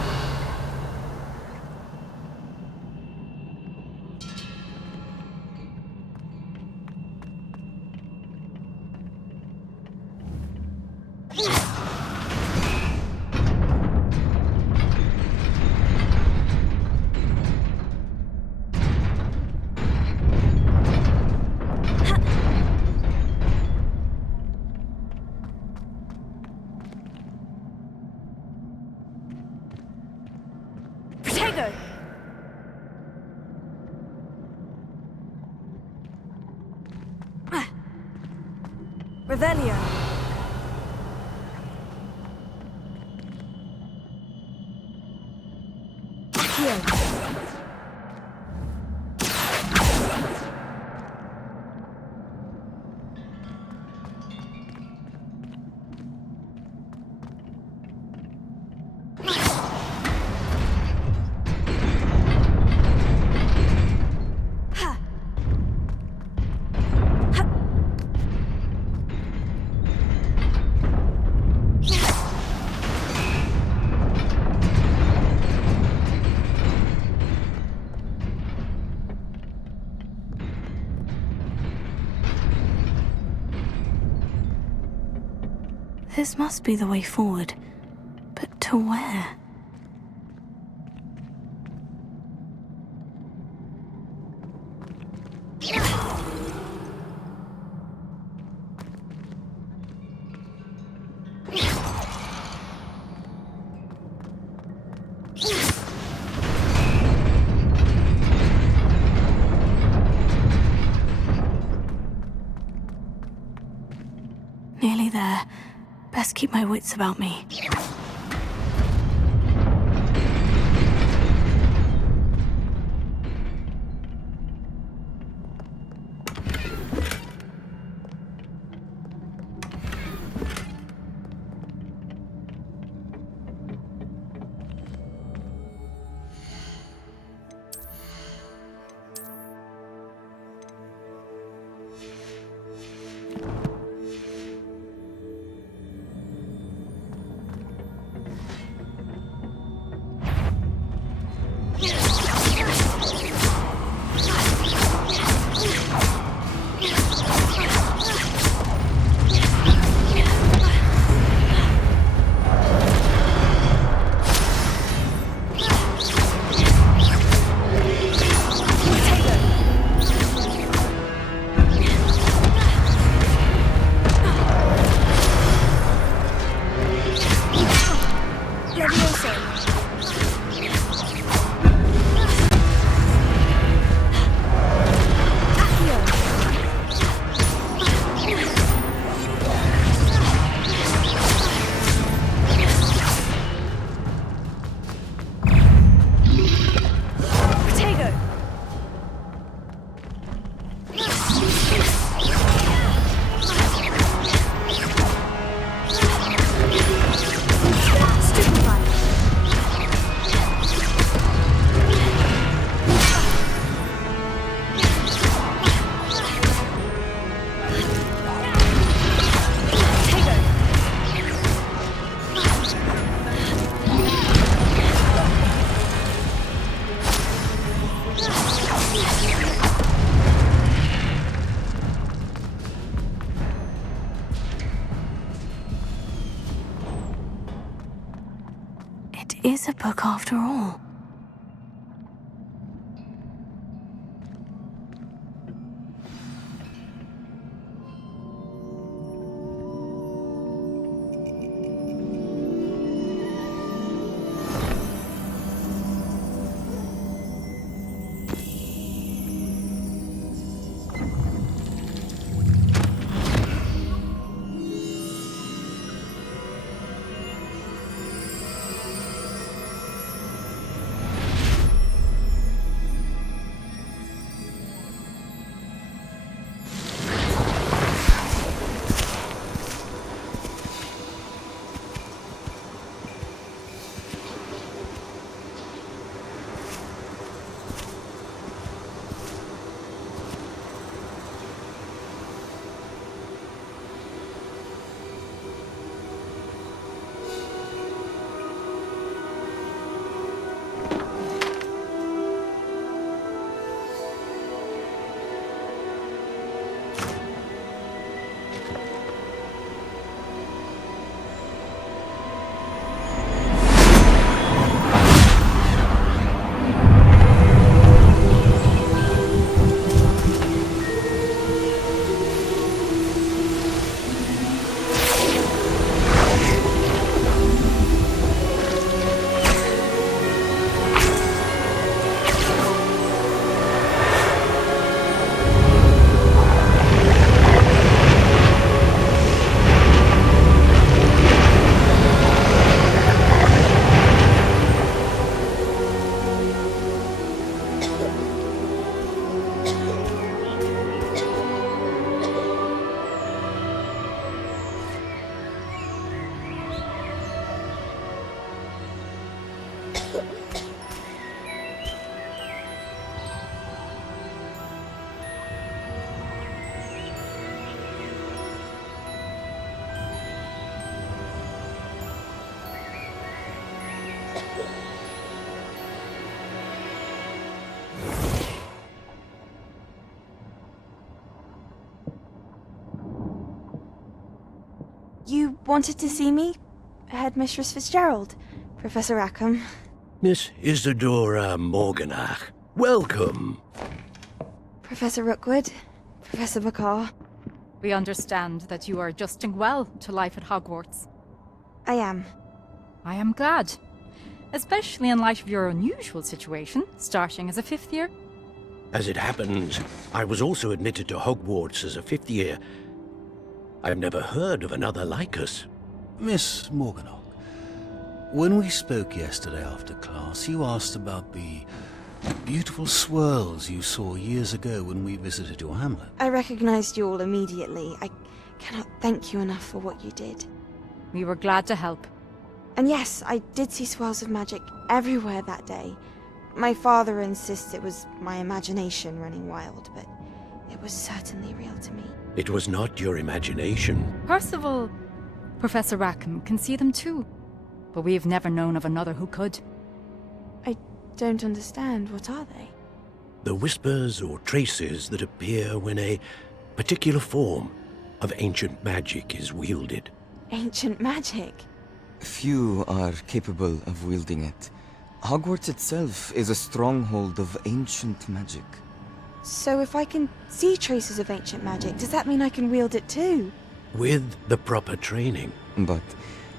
Revelio. Accio. This must be the way forward. But to where? Nearly there. Best keep my wits about me. Is a book after all. You wanted to see me? Headmistress Fitzgerald, Professor Rackham. Miss Isadora Morganach, welcome. Professor Rookwood, Professor McCaw. We understand that you are adjusting well to life at Hogwarts. I am. I am glad. Especially in light of your unusual situation, starting as a 5th year. As it happens, I was also admitted to Hogwarts as a 5th year. I've never heard of another like us. Miss Morganach, when we spoke yesterday after class, you asked about the beautiful swirls you saw years ago when we visited your hamlet. I recognized you all immediately. I cannot thank you enough for what you did. We were glad to help. And yes, I did see swirls of magic everywhere that day. My father insists it was my imagination running wild, but it was certainly real to me. It was not your imagination. Percival, Professor Rackham can see them too. But we have never known of another who could. I don't understand. What are they? The whispers or traces that appear when a particular form of ancient magic is wielded. Ancient magic? Few are capable of wielding it. Hogwarts itself is a stronghold of ancient magic. So if I can see traces of ancient magic, does that mean I can wield it too? With the proper training. But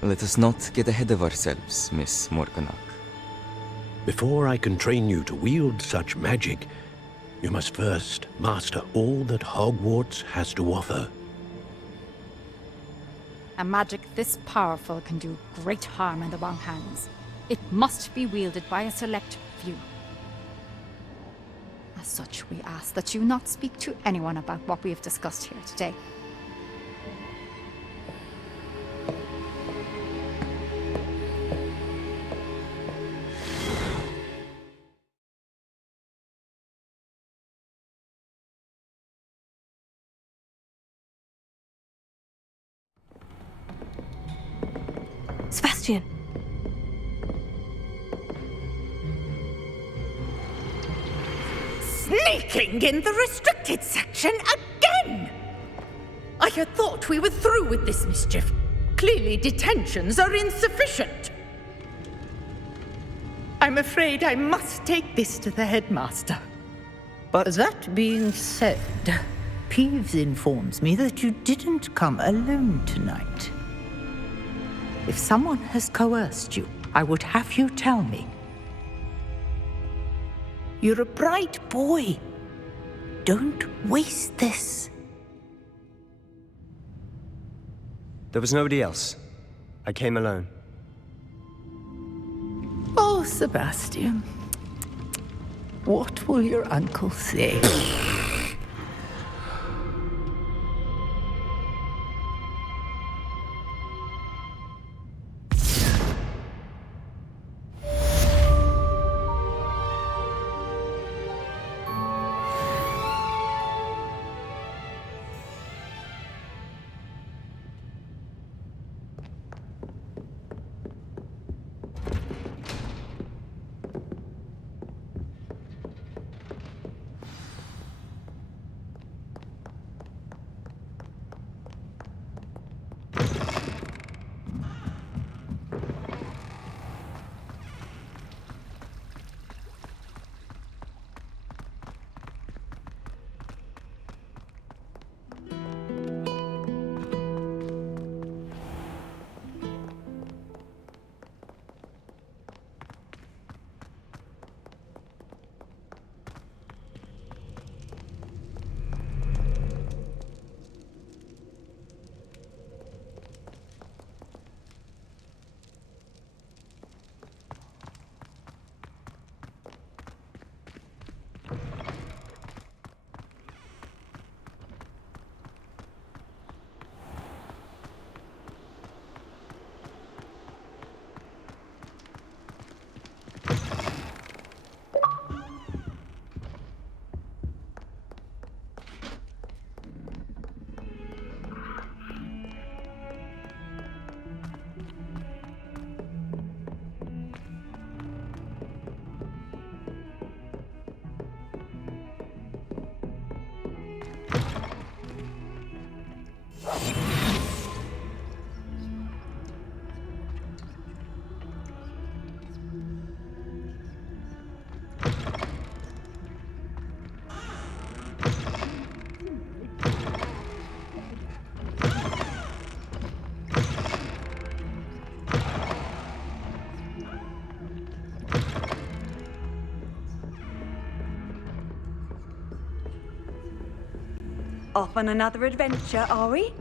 let us not get ahead of ourselves, Miss Morganach. Before I can train you to wield such magic, you must first master all that Hogwarts has to offer. A magic this powerful can do great harm in the wrong hands. It must be wielded by a select few. As such, we ask that you not speak to anyone about what we have discussed here today. Sebastian! Sneaking in the restricted section again! I had thought we were through with this mischief. Clearly detentions are insufficient. I'm afraid I must take this to the headmaster. But that being said, Peeves informs me that you didn't come alone tonight. If someone has coerced you, I would have you tell me. You're a bright boy. Don't waste this. There was nobody else. I came alone. Oh, Sebastian. What will your uncle say? Off on another adventure, are we?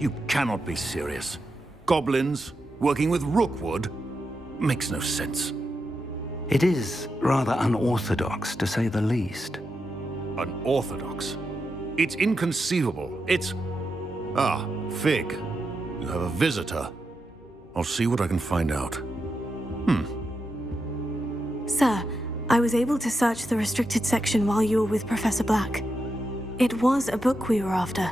You cannot be serious. Goblins working with Rookwood? Makes no sense. It is rather unorthodox, to say the least. Unorthodox? It's inconceivable. It's... Ah, Fig. You have a visitor. I'll see what I can find out. Sir, I was able to search the restricted section while you were with Professor Black. It was a book we were after.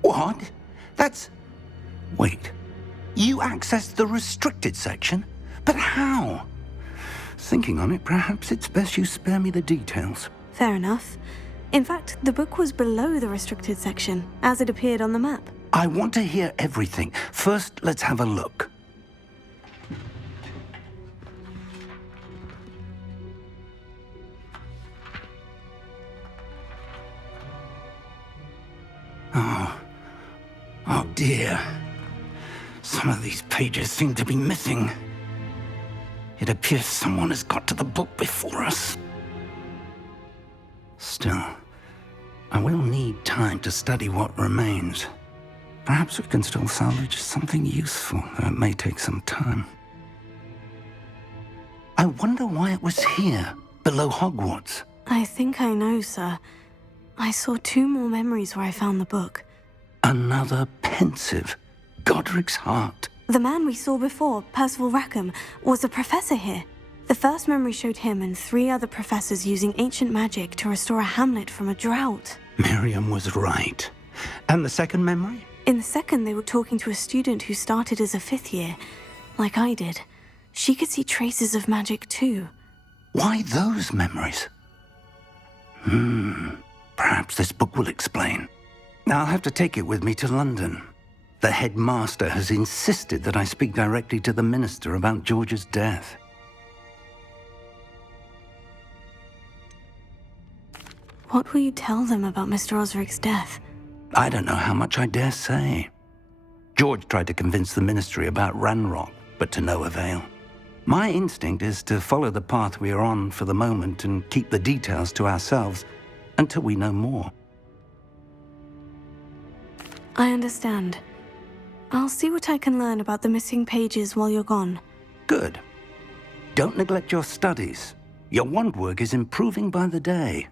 What? That's... Wait. You accessed the restricted section? But how? Thinking on it, perhaps it's best you spare me the details. Fair enough. In fact, the book was below the restricted section, as it appeared on the map. I want to hear everything. First, let's have a look. Oh dear. Some of these pages seem to be missing. It appears someone has got to the book before us. Still, I will need time to study what remains. Perhaps we can still salvage something useful, though it may take some time. I wonder why it was here, below Hogwarts. I think I know, sir. I saw 2 more memories where I found the book. Another pensive. Godric's heart. The man we saw before, Percival Rackham, was a professor here. The first memory showed him and 3 other professors using ancient magic to restore a hamlet from a drought. Miriam was right. And the second memory? In the second, they were talking to a student who started as a 5th year, like I did. She could see traces of magic too. Why those memories? Perhaps this book will explain. I'll have to take it with me to London. The headmaster has insisted that I speak directly to the minister about George's death. What will you tell them about Mr. Osric's death? I don't know how much I dare say. George tried to convince the ministry about Ranrock, but to no avail. My instinct is to follow the path we are on for the moment and keep the details to ourselves until we know more. I understand. I'll see what I can learn about the missing pages while you're gone. Good. Don't neglect your studies. Your wand work is improving by the day.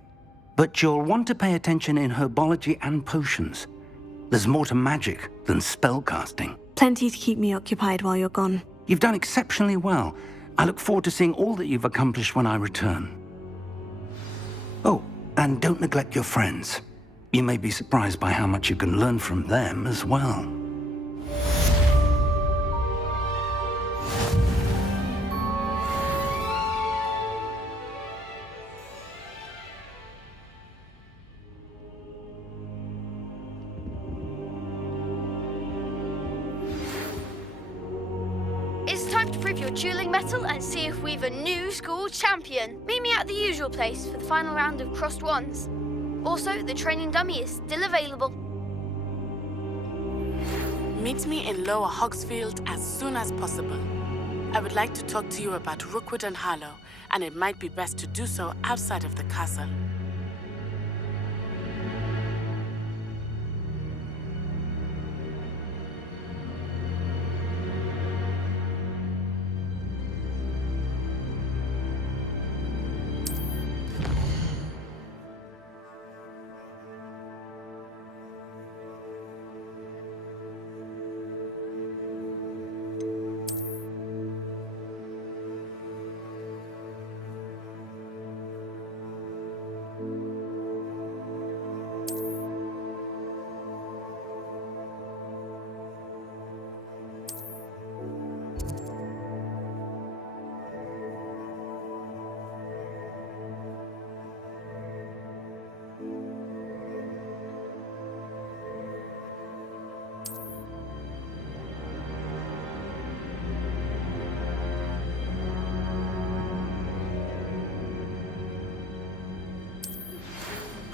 But you'll want to pay attention in herbology and potions. There's more to magic than spellcasting. Plenty to keep me occupied while you're gone. You've done exceptionally well. I look forward to seeing all that you've accomplished when I return. Oh, and don't neglect your friends. You may be surprised by how much you can learn from them as well. It's time to prove your dueling mettle and see if we've a new school champion. Meet me at the usual place for the final round of crossed wands. Also, the training dummy is still available. Meet me in Lower Hogsfield as soon as possible. I would like to talk to you about Rookwood and Harlow, and it might be best to do so outside of the castle.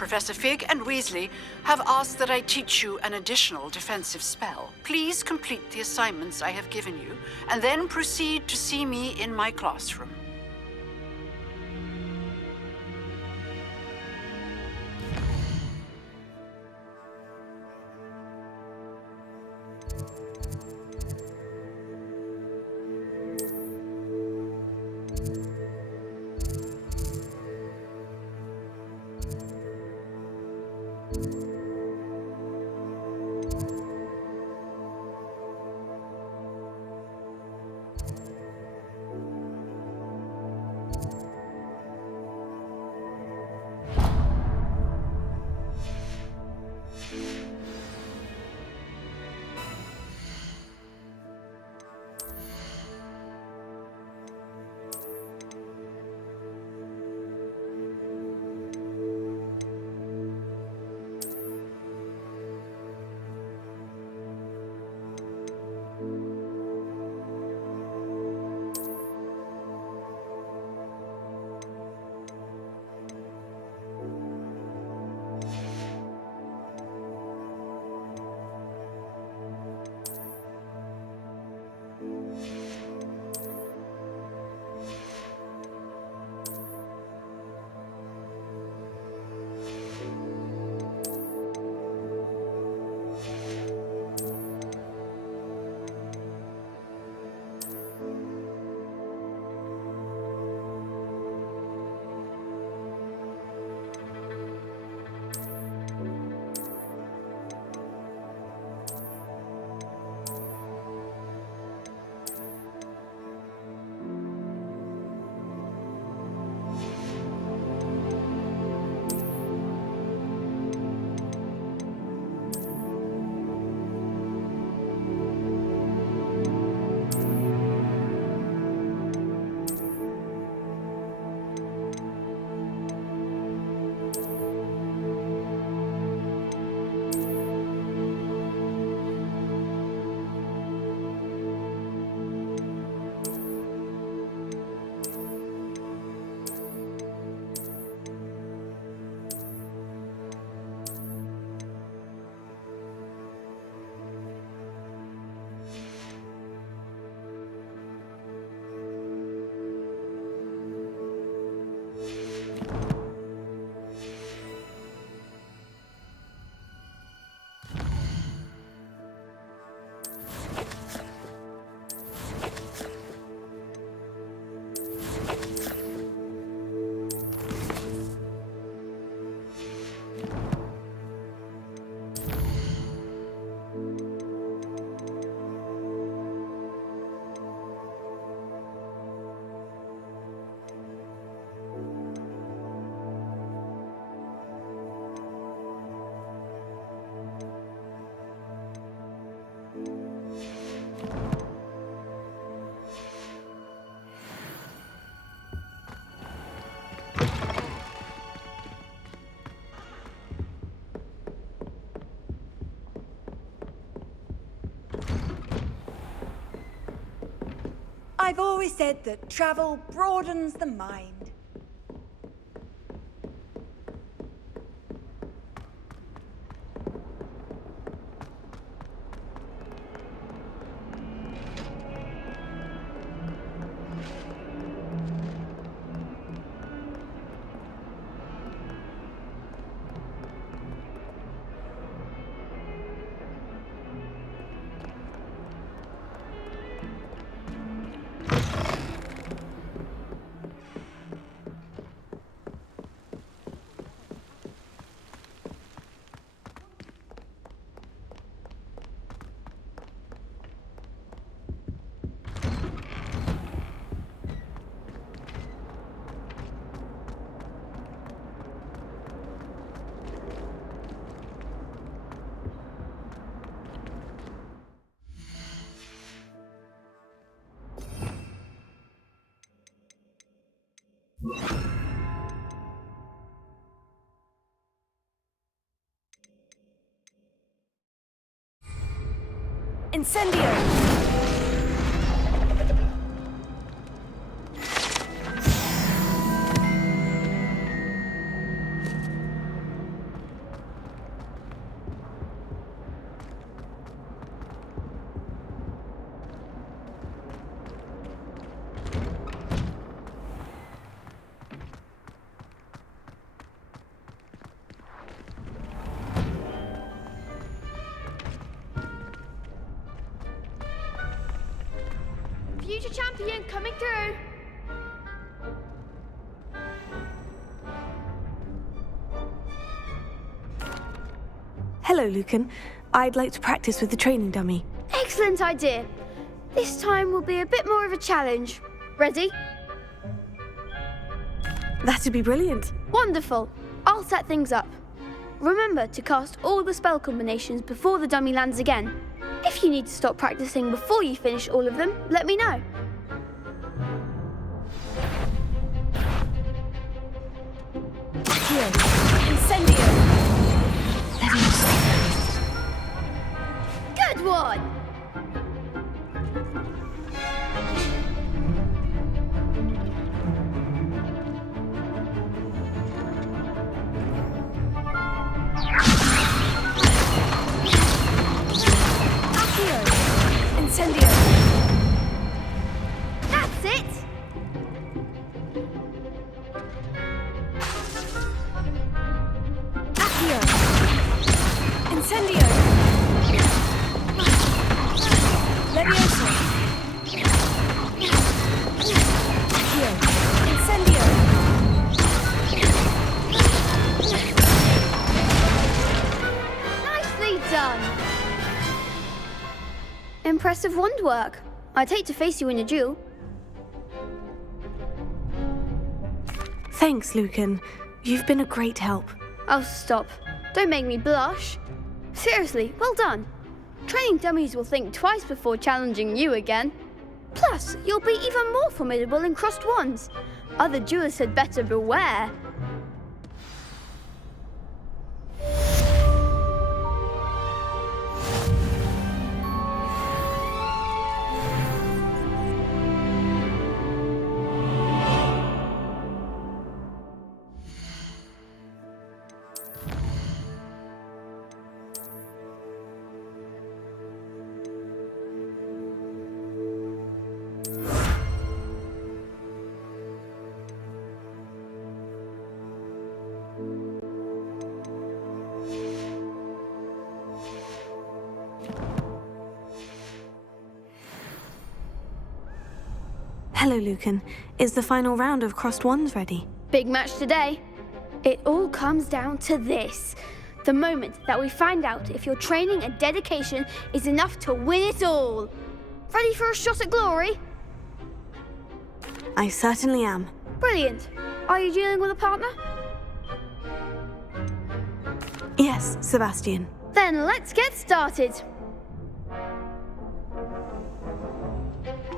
Professor Fig and Weasley have asked that I teach you an additional defensive spell. Please complete the assignments I have given you, and then proceed to see me in my classroom. I've always said that travel broadens the mind. Incendio! Champion coming through. Hello, Lucan. I'd like to practice with the training dummy. Excellent idea. This time will be a bit more of a challenge. Ready? That'd be brilliant. Wonderful. I'll set things up. Remember to cast all the spell combinations before the dummy lands again. If you need to stop practicing before you finish all of them, let me know. Accio. Incendio. Good one! Incendio. That's it! Accio. Incendio. Levioso. Accio. Incendio. Nicely done! Impressive wand work. I'd hate to face you in a duel. Thanks, Lucan. You've been a great help. Oh, stop. Don't make me blush. Seriously, well done. Training dummies will think twice before challenging you again. Plus, you'll be even more formidable in crossed wands. Other duelists had better beware. Hello, Lucan. Is the final round of crossed wands ready? Big match today. It all comes down to this. The moment that we find out if your training and dedication is enough to win it all. Ready for a shot at glory? I certainly am. Brilliant. Are you dealing with a partner? Yes, Sebastian. Then let's get started.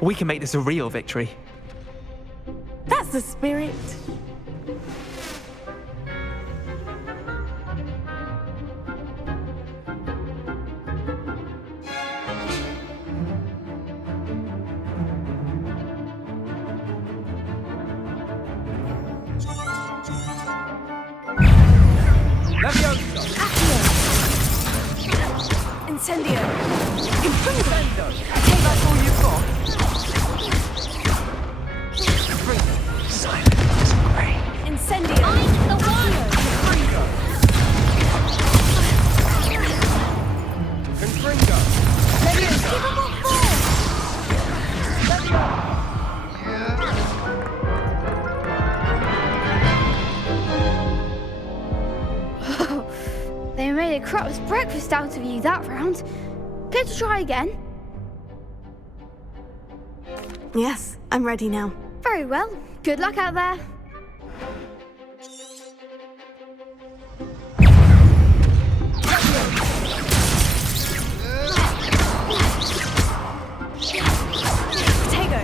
We can make this a real victory. That's the spirit. Incendio. Incendio. That's all you've got? Silence is great. Incendio. I'm the one. Confringo. Unskippable force. They made a crap's breakfast out of you that round. Care to try again? Yes, I'm ready now. Very well. Good luck out there. Potato.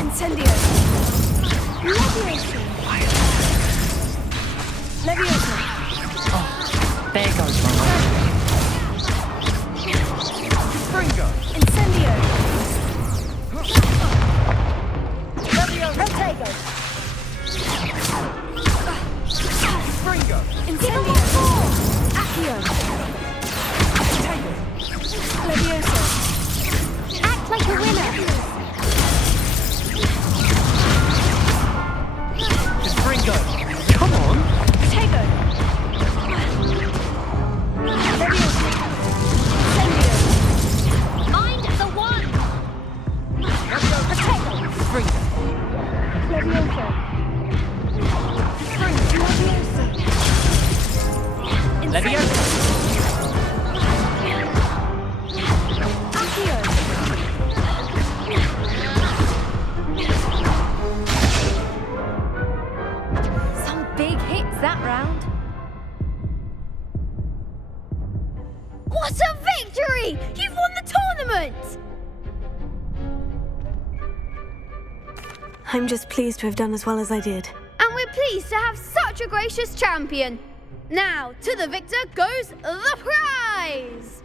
Incendio. Levioso. Levioso. Oh, there goes my Incendio. Confringo. Levioso. Levioso. Levioso. Accio. Some big hits that round. What a victory! You've won the tournament! I'm just pleased to have done as well as I did. And we're pleased to have such a gracious champion. Now, to the victor goes the prize!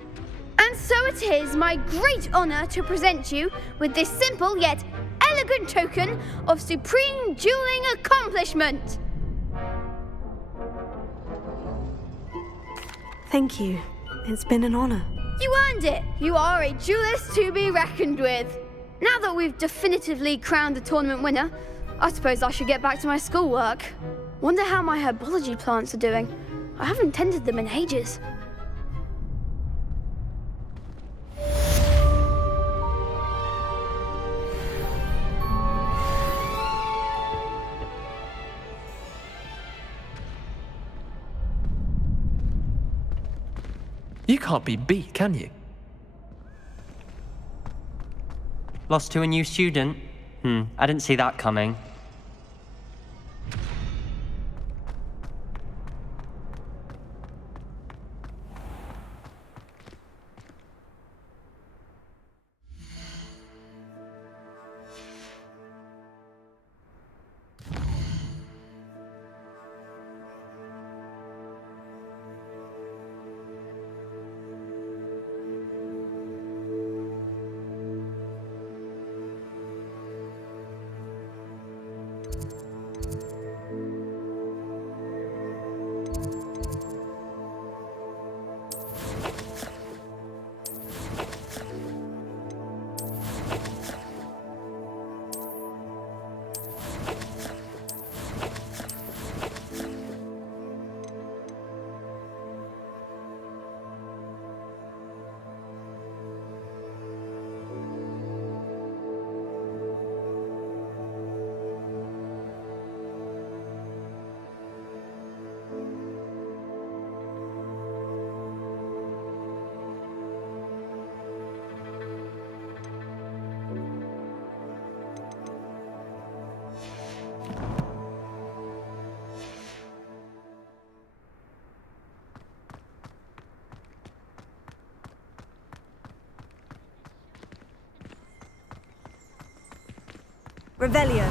And so it is my great honor to present you with this simple yet elegant token of supreme dueling accomplishment. Thank you. It's been an honor. You earned it. You are a duelist to be reckoned with. Now that we've definitively crowned the tournament winner, I suppose I should get back to my schoolwork. Wonder how my herbology plants are doing. I haven't tended them in ages. You can't be beat, can you? Lost to a new student? I didn't see that coming. Revelio.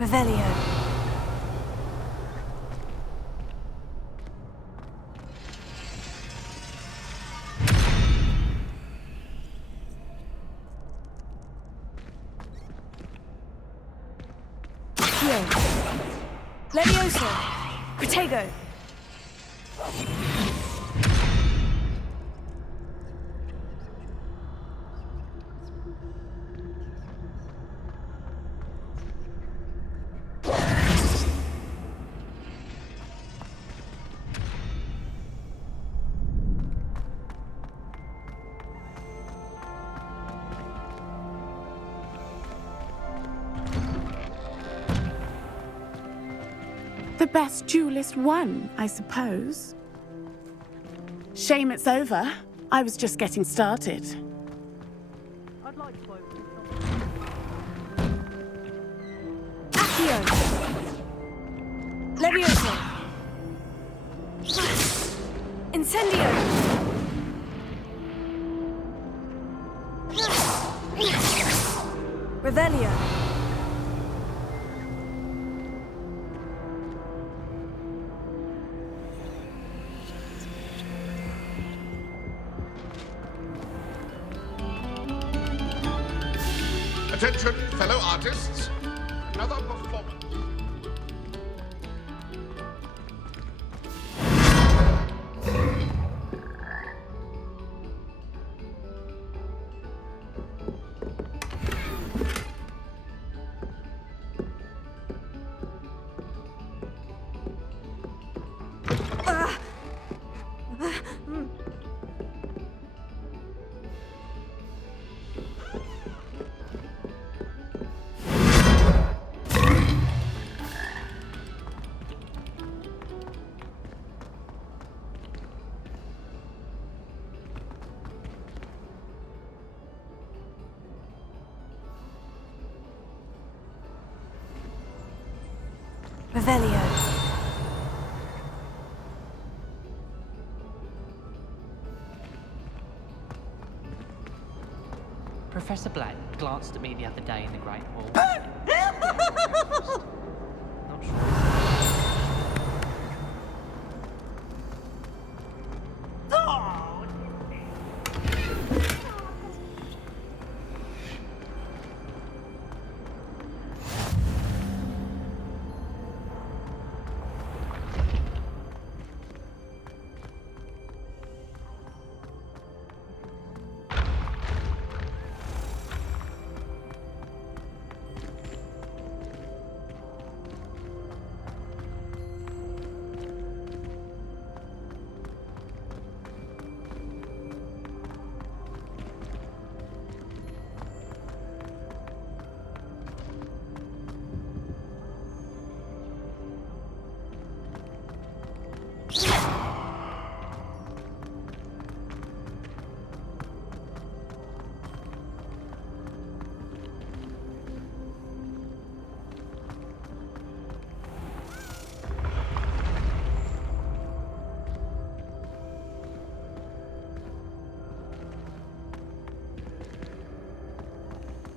Revelio. Levioso. Protego. The best duelist won, I suppose. Shame it's over. I was just getting started. I'd like to open Accio! Levioso! Incendio! Revelio! Attention, fellow artists. Another performance. Revelio. Professor Black glanced at me the other day in the Great Hall. Not sure.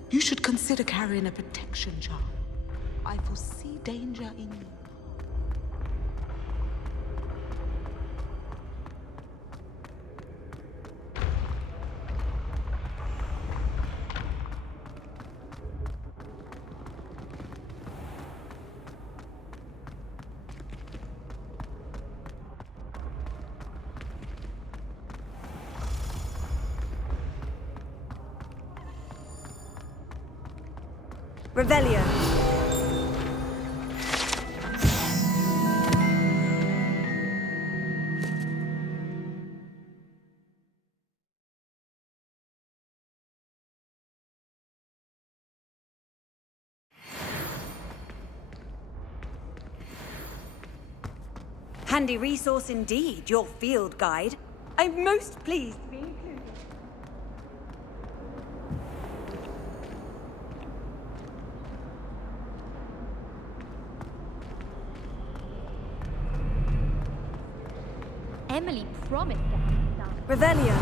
You should consider carrying a protection charm. I foresee danger in you. Revelio. Handy resource indeed, your field guide. I'm most pleased to be included. Emily promised to have done. Revelio.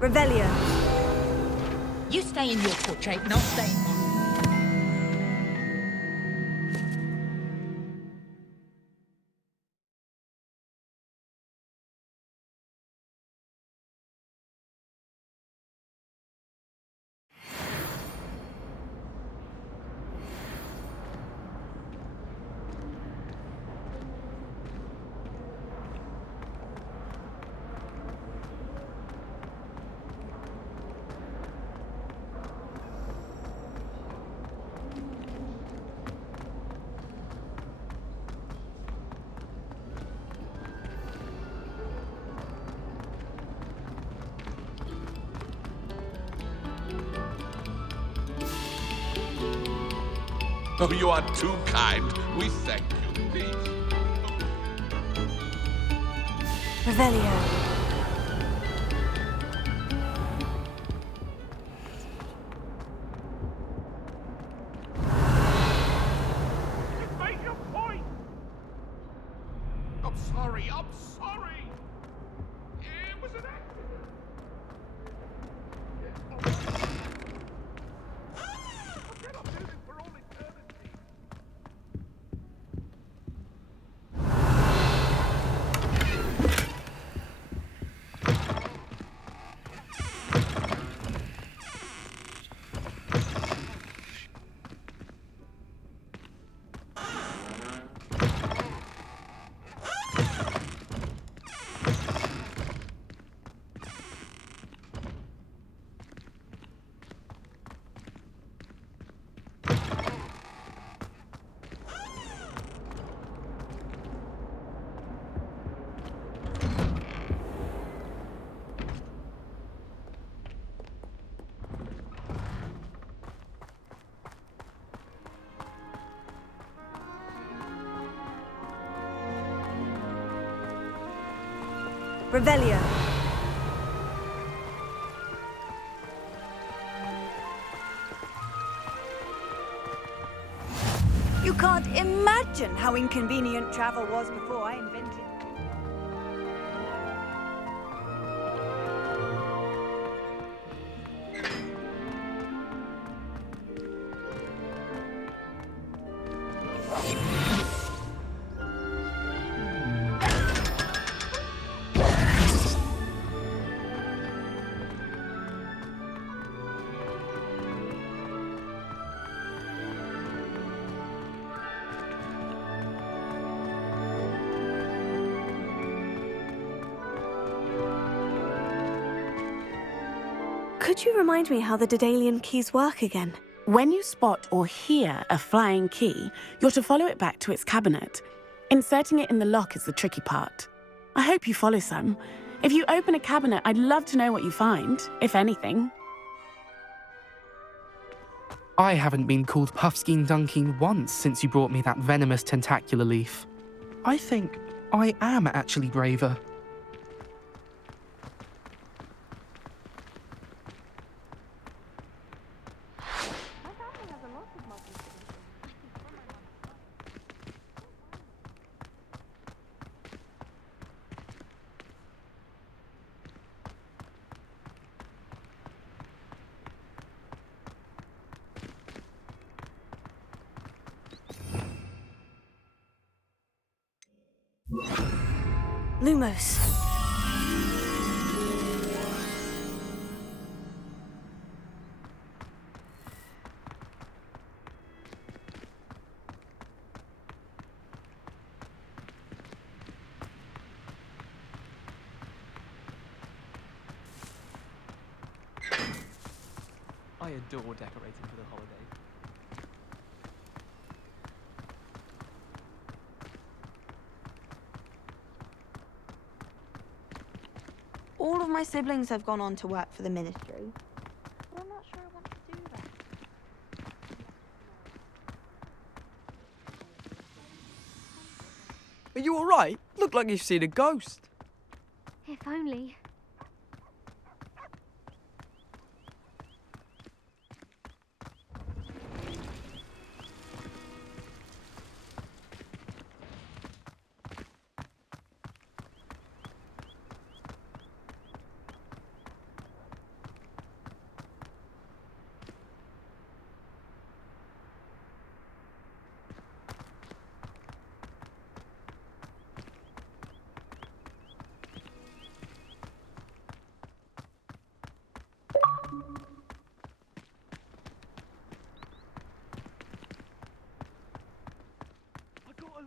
Revelio. You stay in your portrait and I'll stay in mine. Oh, you are too kind. We thank you. Please. Revelio. I'm sorry. I'm sorry. It was an accident. I cannot do this for all eternity. Revelio. You can't imagine how inconvenient travel was before I invented it. Could you remind me how the Daedalian keys work again? When you spot or hear a flying key, you're to follow it back to its cabinet. Inserting it in the lock is the tricky part. I hope you follow some. If you open a cabinet, I'd love to know what you find, if anything. I haven't been called Puffskein Dunkeen once since you brought me that venomous tentacular leaf. I think I am actually braver. Lumos. I adore decorating for the holiday. All of my siblings have gone on to work for the ministry. But I'm not sure I want to do that. Are you alright? Look like you've seen a ghost. If only.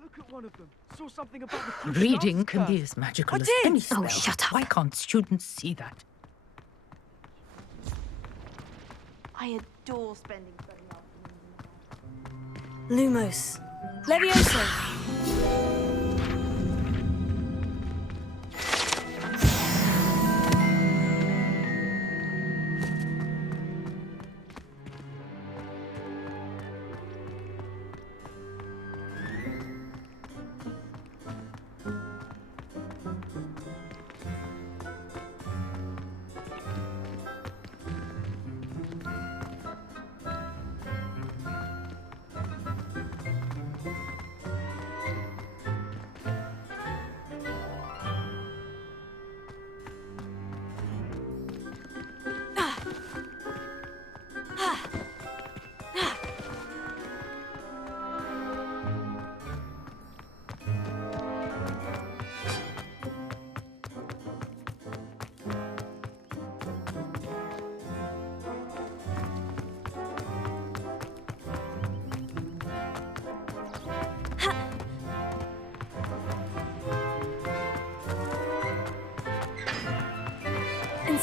Look at one of them. Saw something about the Reading can be as magical as any spell. Oh, shut up. Why can't students see that? I adore spending study afternoons. Lumos. Levioso.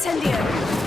Incendio!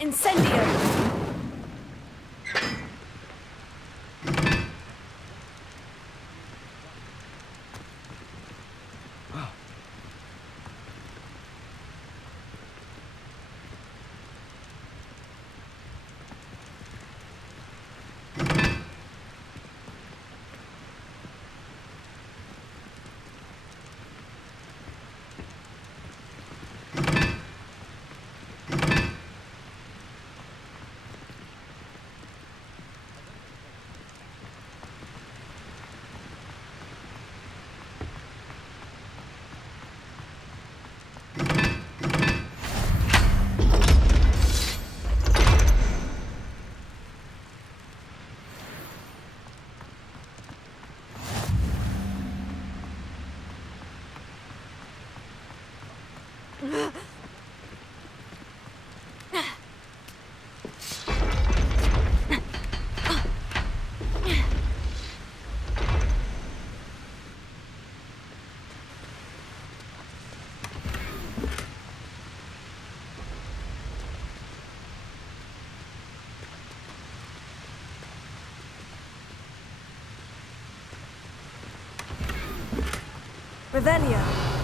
Incendio! Revelio.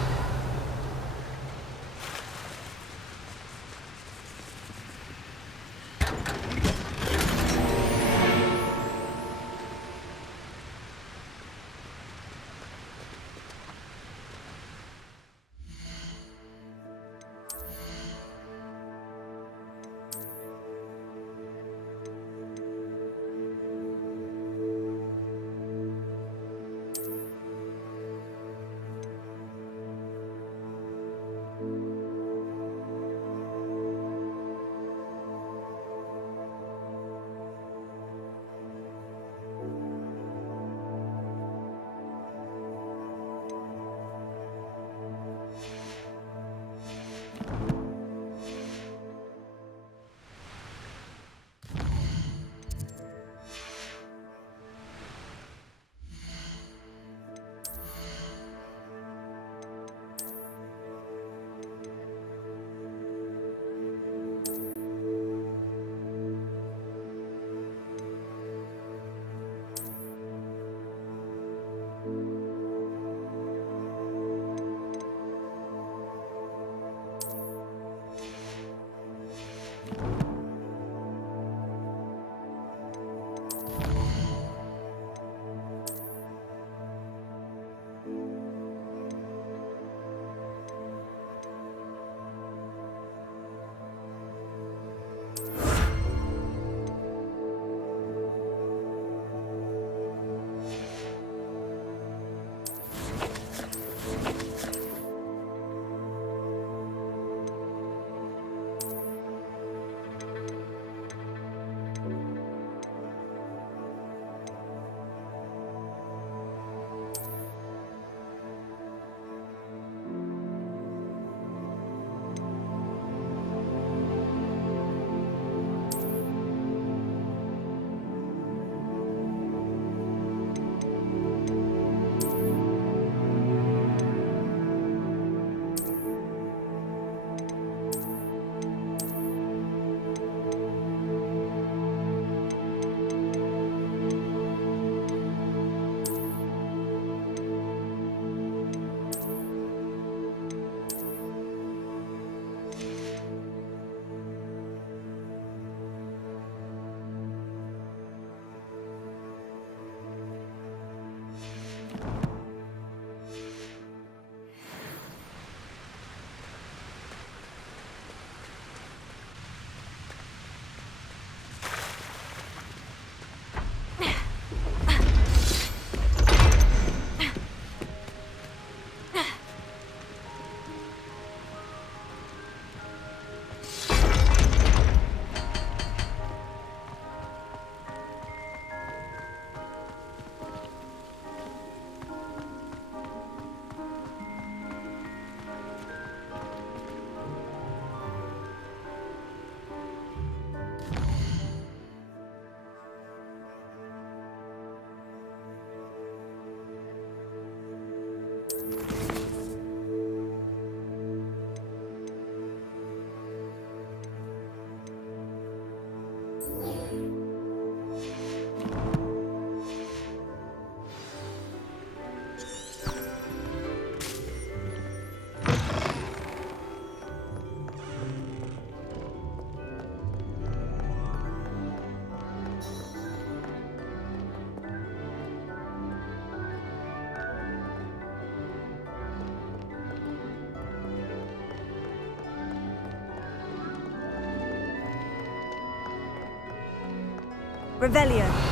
Revelio.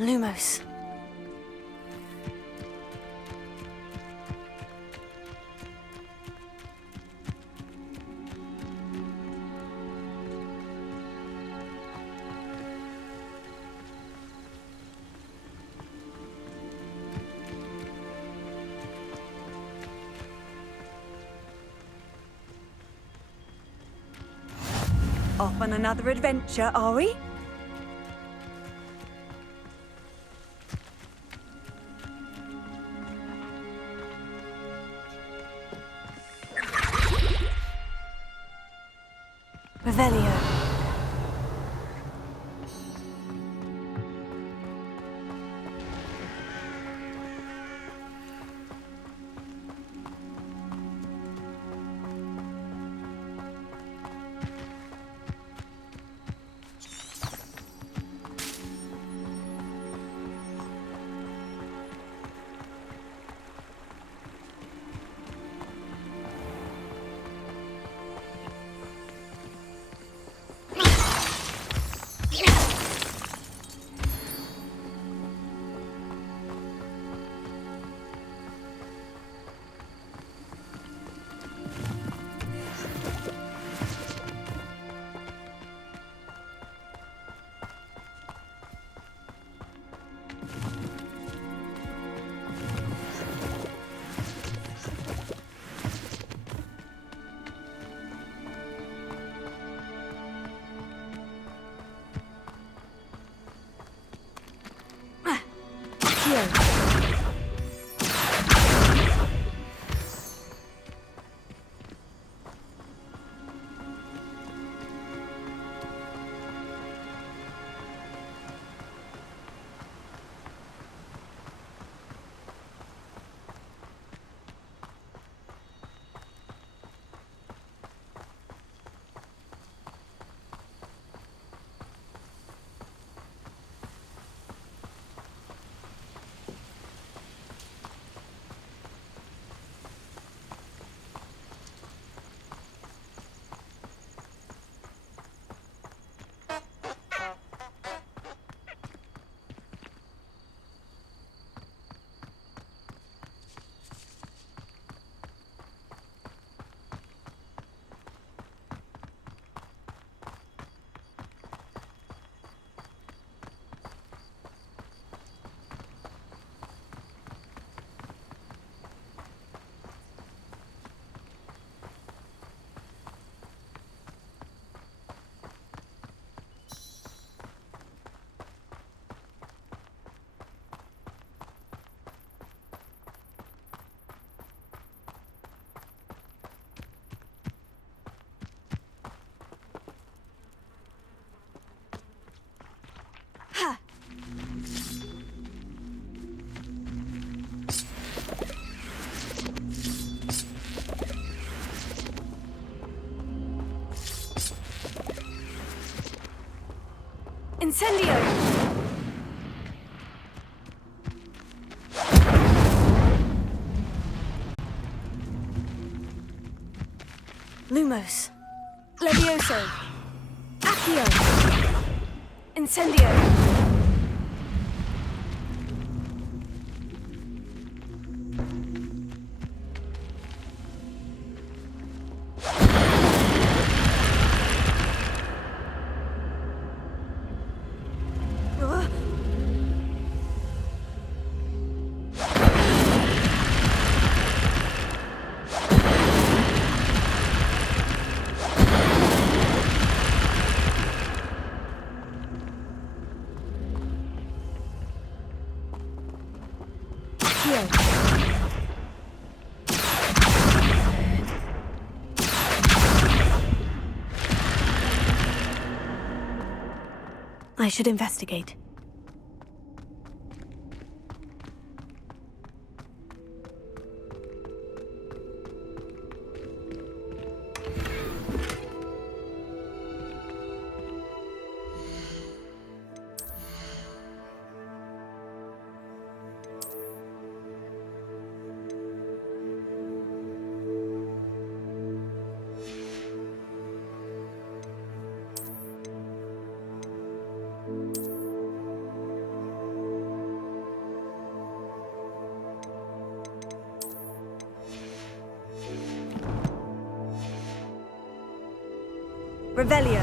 Lumos. Off on another adventure, are we? Revelio. Incendio! Lumos. Levioso. Accio. Incendio. I should investigate. Revelio.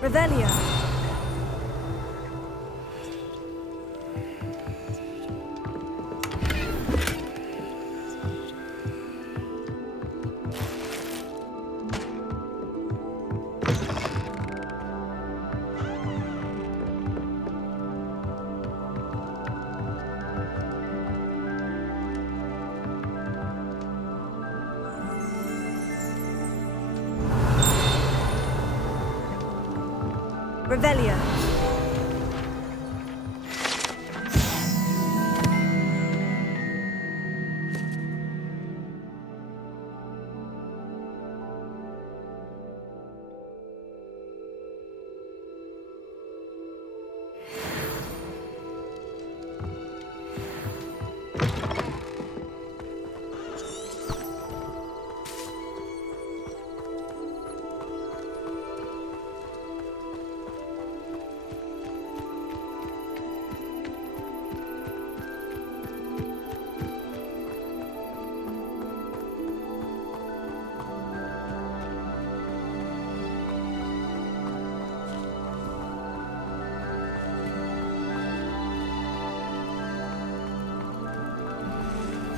Revelio. Revelio.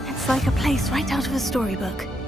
It's like a place right out of a storybook.